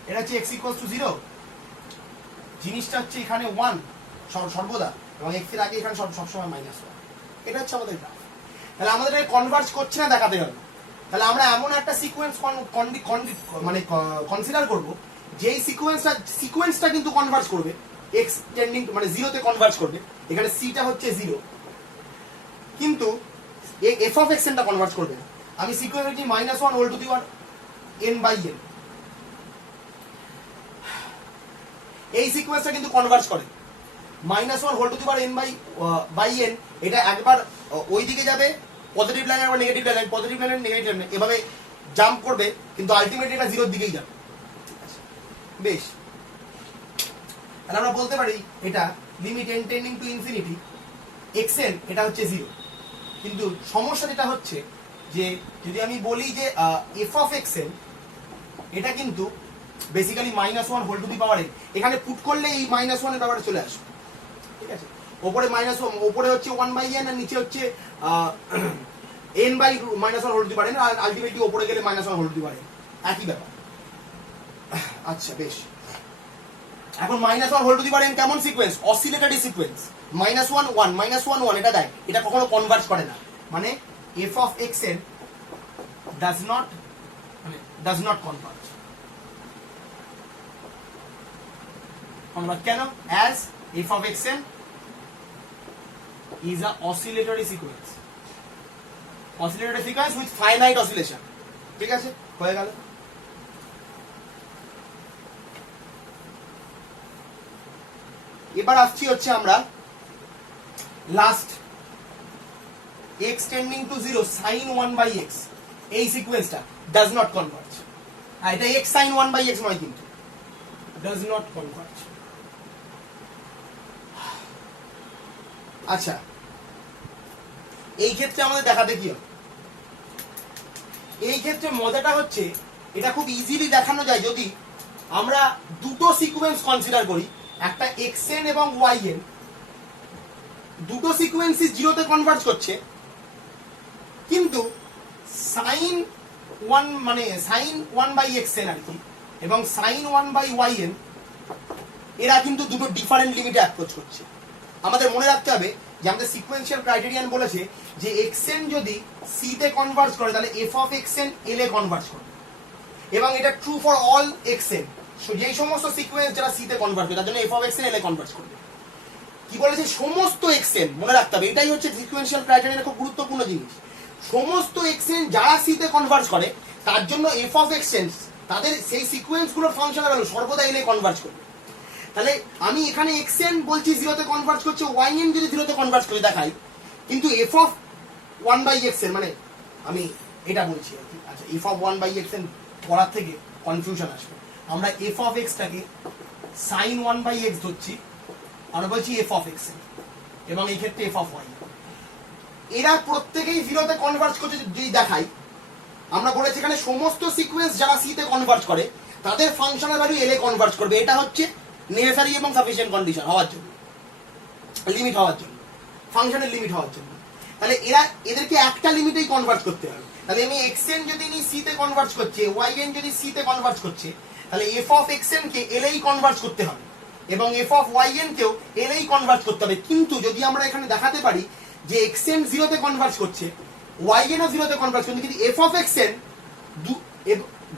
এটা হচ্ছে x ইকুয়ালস টু 0, জিনিসটা হচ্ছে এখানে 1 সর্বদা, এবং x এর আগে এখানে সবসময় -1, এটা হচ্ছে আমাদের গ্রাফ। তাহলে আমাদের কনভার্জ করছে না দেখাতে হবে, তাহলে আমরা এমন একটা সিকোয়েন্স মানে কনসিডার করব যেই সিকোয়েন্সটা কিন্তু কনভার্জ করবে, x টেন্ডিং মানে 0 তে কনভার্জ করবে, এখানে c টা হচ্ছে 0, কিন্তু f অফ x টা কনভার্জ করবে না। আমি সিকোয়েন্স হচ্ছে -1 whole to the power n/n, এই সিকোয়েন্সটা কিন্তু কনভার্জ করে -1 whole to the power n/n, এটা একবার ওই দিকে যাবে পজিটিভ লাইন, আর negative line, positive line negative line, এভাবে জাম্প করবে, কিন্তু আলটিমেটলি এটা 0 এর দিকেই যাবে, বেশ। তাহলে আমরা বলতে পারি এটা limit n tending to infinity xn এটা হচ্ছে 0। কিন্তু সমস্যা যেটা হচ্ছে যে যদি আমি বলি যে f of xn এটা কিন্তু basically -1 whole to the power n, এখানে পুট করলে এই -1 এর ব্যাপারে চলে আসবে, ঠিক আছে। ওপরে -1, ওপরে হচ্ছে 1/n আর নিচে হচ্ছে n by -1 whole to the power n, আর আলটিমেটলি ওপরে গেলে -1 whole to the power n, একই ব্যাপার। আচ্ছা বেশ, এখন -1 whole to the power n কেমন সিকোয়েন্স? Oscillatory sequence. -1 1 -1 1 এটা দেয়, এটা কখনো কনভার্জ করে না, মানে f of xn does not converge। কেন? as f of xn is a oscillatory sequence with finite oscillation। ঠিক আছে, হয়ে গেল। এবার আসছি হচ্ছে আমরা last x tending to 0 sin 1/x, এই সিকোয়েন্সটা does not converge। আর এটা x sin 1/x নয়, কিন্তু does not converge। আচ্ছা, এই ক্ষেত্রে আমাদের দেখাতে কি হবে? এই ক্ষেত্রে মজাটা হচ্ছে এটা খুব ইজিলি দেখানো যায় যদি আমরা দুটো সিকোয়েন্স কনসিডার করি, একটা xn এবং yn, দুটো সিকোয়েন্সই 0 তে কনভার্জ করছে, কিন্তু sin 1/xn আর কি এবং sin 1/yn এরা কিন্তু দুটো ডিফারেন্ট লিমিটে অ্যাপ্রোচ করছে। আমাদের মনে রাখতে হবে যে আমাদের সিকোয়েন্সিয়াল ক্রাইটেরিয়ান বলেছে যে xn যদি c তে কনভার্জ করে তাহলে f of xn l A converge করবে, এবং এটা ট্রু ফর অল xn, যেই সমস্ত সিকোয়েন্স যারা c তে কনভার্জ করে তার জন্য f of xn l A converge করবে। কি বলেছে? সমস্ত xn, মনে রাখতে হবে এটাই হচ্ছে সিকোয়েন্সিয়াল ক্রাইটেরিয়ান, খুব গুরুত্বপূর্ণ জিনিস। সমস্ত xn যারা c তে কনভার্জ করে তার জন্য f of xn তাদের সেই সিকোয়েন্সগুলোর ফাংশনাল ভ্যালু সর্বদা l এ কনভার্জ করবে। তাহলে আমি এখানে xn বলছি 0 তে কনভার্জ করছে, yn যদি 0 তে কনভার্জ করে দেখাই, কিন্তু f of 1/xn মানে আমি এটা বলছি আর কি। আচ্ছা, f of 1/xn পড়ার থেকে কনফিউশন আসবে। আমরা f of x টাকে sin 1/x ধরছি, আমরা বলছি f of xn, এবং এই ক্ষেত্রে f of y, এরা প্রত্যেকেই 0 তে কনভার্জ করছে যদি দেখাই, আমরা বলেছি এখানে সমস্ত সিকোয়েন্স যারা c তে কনভার্জ করে তাদের ফাংশনাল ভ্যালু l এ কনভার্জ করবে। এটা হচ্ছে নেসেসারি এবং সাফিসিয়েন্ট কন্ডিশন হওয়ার জন্য, লিমিট হওয়ার জন্য, ফাংশনের লিমিট হওয়ার জন্য। তাহলে এদেরকে একটা লিমিটেই কনভার্জ করতে হবে। তাহলে আমি xn যদি নিই c তে কনভার্জ করছে, yn যদি c তে কনভার্জ করছে, তাহলে f of xn K l এই কনভার্জ করতে হবে এবং f of yn কেও l এই কনভার্জ করতে হবে। কিন্তু যদি আমরা এখানে দেখাতে পারি যে xn 0 তে কনভার্জ করছে, yn ও 0 তে কনভার্জ করছে, কিন্তু f of xn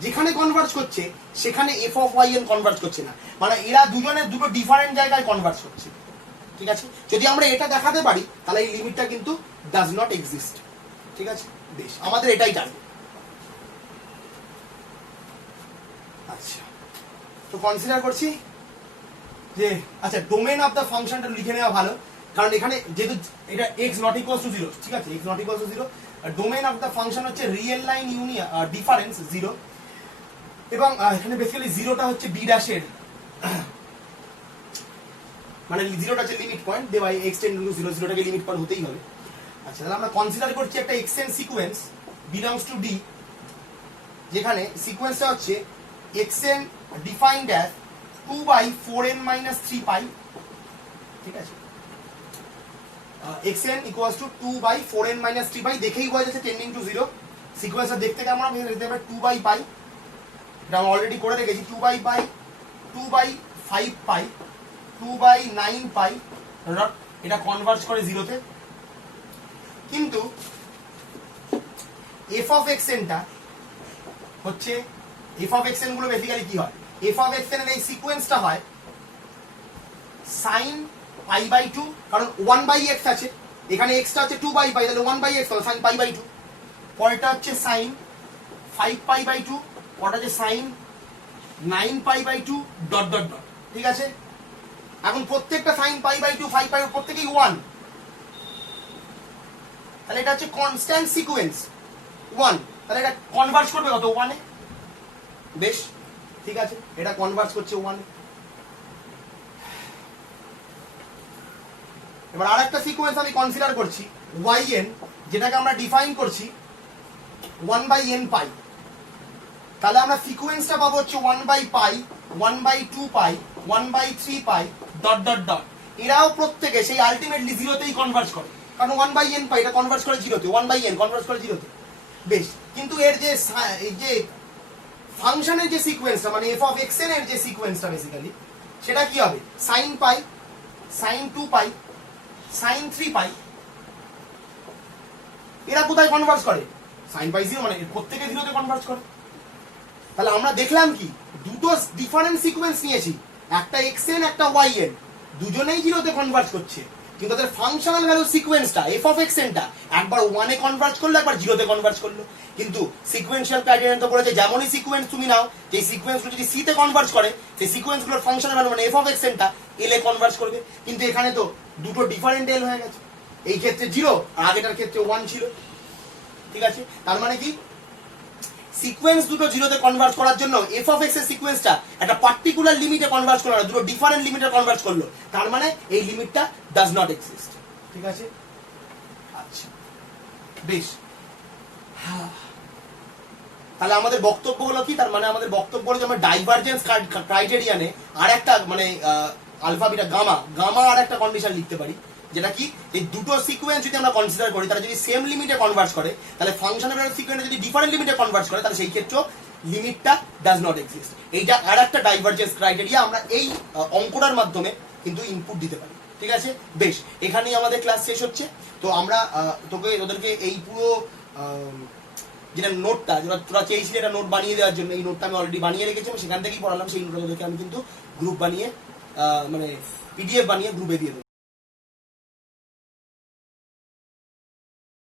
যেখানে কনভার্জ করছে সেখানে f of yn কনভার্জ করছে না, মানে এরা দুজনের দুটো ডিফারেন্ট জায়গায় কনভার্জ করছে। ঠিক আছে, যদি আমরা এটা দেখাতে পারি তাহলে এই লিমিটটা কিন্তু ডাজ নট এক্সিস্ট। ঠিক আছে, বেশ, আমাদের এটাই টার্গেট। আচ্ছা, তো কনসিডার করছি যে আচ্ছা ডোমেন অফ দ্য ফাংশনটা লিখে নেওয়া ভালো, কারণ এখানে যেহেতু এটা x নট ইকুয়ালস টু 0, ঠিক আছে, x not equals to 0, domain of the function হচ্ছে রিয়েল লাইন ইউনিয়ন ডিফারেন্স 0, এবং এখানে বেসিক্যালি 0টা হচ্ছে b ড্যাশের, মানে 0টা হচ্ছে লিমিট পয়েন্ট, দেওয়া x টেন্ড টু 0, 0টাকে লিমিট পয়েন্ট হতেই হবে। আচ্ছা, তাহলে আমরা কনসিডার করছি একটা xn sequence belongs to d, যেখানে সিকোয়েন্সটা হচ্ছে xn ডিফাইন্ড অ্যাজ 2/4n - 3 পাই। ঠিক আছে, xn ইকুয়ালস টু 2/4n - 3 পাই, দেখেই বোঝা যাচ্ছে টেন্ডিং টু 0। সিকোয়েন্সটা দেখতে কেমন হবে দেখতে পাই, 2/π, এটা আমরা অলরেডি করে রেখেছি, 2/5 পাই, 2/9 পাই, এটা কনভার্জ করে 0 তে। কিন্তু f of xn টা হচ্ছে, f of xn গুলো বেসিক্যালি কি হয়, f of xn এর এই সিকোয়েন্সটা হয় sin π/2, কারণ 1/x আছে, এখানে x টা হচ্ছে 2/π, তাহলে 1/x হলো sin π/2, পরেরটা হচ্ছে sin 5π/2, পরেরটা হচ্ছে sin 9π/2 ... ঠিক আছে, এখন প্রত্যেকটা sin π/2 5π প্রত্যেকই 1, তাহলে এটা হচ্ছে কনস্ট্যান্ট সিকোয়েন্স 1, তাহলে এটা কনভার্জ করবে কত 1 এ। বেশ, ঠিক আছে, এটা কনভার্জ করছে 1 এ। এবার আর একটা সিকোয়েন্স আমি কনসিডার করছি yn, যেটাকে আমরা ডিফাইন করছি 1/n পাই। তাহলে আমরা সিকোয়েন্সটা পাবো হচ্ছে 1/π, 1/2π, 1/3π ডট ডট ডট। এরাও প্রত্যেকে সেই আলটিমেটলি জিরোতেই কনভার্জ করে, কারণ 1/n পাই এটা কনভার্জ করে জিরোতে, 1/n কনভার্জ করে জিরোতে। বেশ, কিন্তু এর যে এই যে ফাংশনের যে সিকোয়েন্সটা মানে f of xn এর যে সিকোয়েন্সটা বেসিক্যালি সেটা কি হবে sin π, sin 2π, sin 3π। এরা কোথায় কনভার্জ করে? sin π 0 মানে প্রত্যেকে জিরোতে কনভার্জ করে। তাহলে আমরা দেখলাম কি দুটো ডিফারেন্ট সিকোয়েন্স নিয়েছি, একটা xn একটা yn, দুজনেই জিরোতে কনভার্জ করছে, কিন্তু তাদের ফাংশনাল ভ্যালু সিকোয়েন্সটা f of xn টা একবার 1 এ কনভার্জ করলো একবার জিরোতে কনভার্জ করলো। কিন্তু সিকোয়েন্সিয়াল ক্রাইটেরিয়া তো বলেছে যেমনই সিকোয়েন্স তুমি নাও, যে সিকোয়েন্সগুলো যদি c তে কনভার্জ করে সেই সিকোয়েন্সগুলোর ফাংশনাল ভ্যালু মানে f of xn টা l এ কনভার্জ করবে। কিন্তু এখানে তো দুটো ডিফারেন্ট l হয়ে গেছে, এই ক্ষেত্রে 0 আর আগেটার ক্ষেত্রে 1 ছিল। ঠিক আছে, তার মানে কি সিকোয়েন্স দুটো জিরোতে কনভার্জ করার জন্য f of x এর সিকোয়েন্সটা একটা পার্টিকুলার লিমিটে কনভার্জ করলো না, দুটো ডিফারেন্ট লিমিটে কনভার্জ করলো, তার মানে এই লিমিটটা ডাজ নট এক্সিস্ট। ঠিক আছে, আচ্ছা বেশ, তাহলে আমাদের বক্তব্য হলো কি? তার মানে আমাদের বক্তব্য হলো যে আমরা ডাইভারজেন্স ক্রাইটেরিয়ানে আর একটা মানে আলফা বিটা গামা আর একটা কন্ডিশন লিখতে পারি, যেটা কি এই দুটো সিকোয়েন্স যদি আমরা কনসিডার করি তারা যদি সেম লিমিটে কনভার্জ করে, তাহলে ফাংশনের সিকোয়েন্স যদি ডিফারেন্ট লিমিটে কনভার্জ করে তাহলে সেই ক্ষেত্রে লিমিটটা ডাজ নট এক্সিস্ট। এইটা আর একটা ডাইভারজেন্স ক্রাইটেরিয়া আমরা এই অঙ্কটার মাধ্যমে কিন্তু ইনপুট দিতে পারি। ঠিক আছে, বেশ, এখানেই আমাদের ক্লাস শেষ হচ্ছে। তো আমরা ওদেরকে এই পুরো যেটা নোটটা যেটা তোরা চেয়েছিলে এটা নোট বানিয়ে দেওয়ার জন্য, এই নোটটা আমি অলরেডি বানিয়ে রেখেছি, সেখান থেকেই পড়ালাম। সেই নোটটা তোদেরকে আমি কিন্তু গ্রুপ বানিয়ে মানে PDF বানিয়ে গ্রুপে দিয়ে দেবো।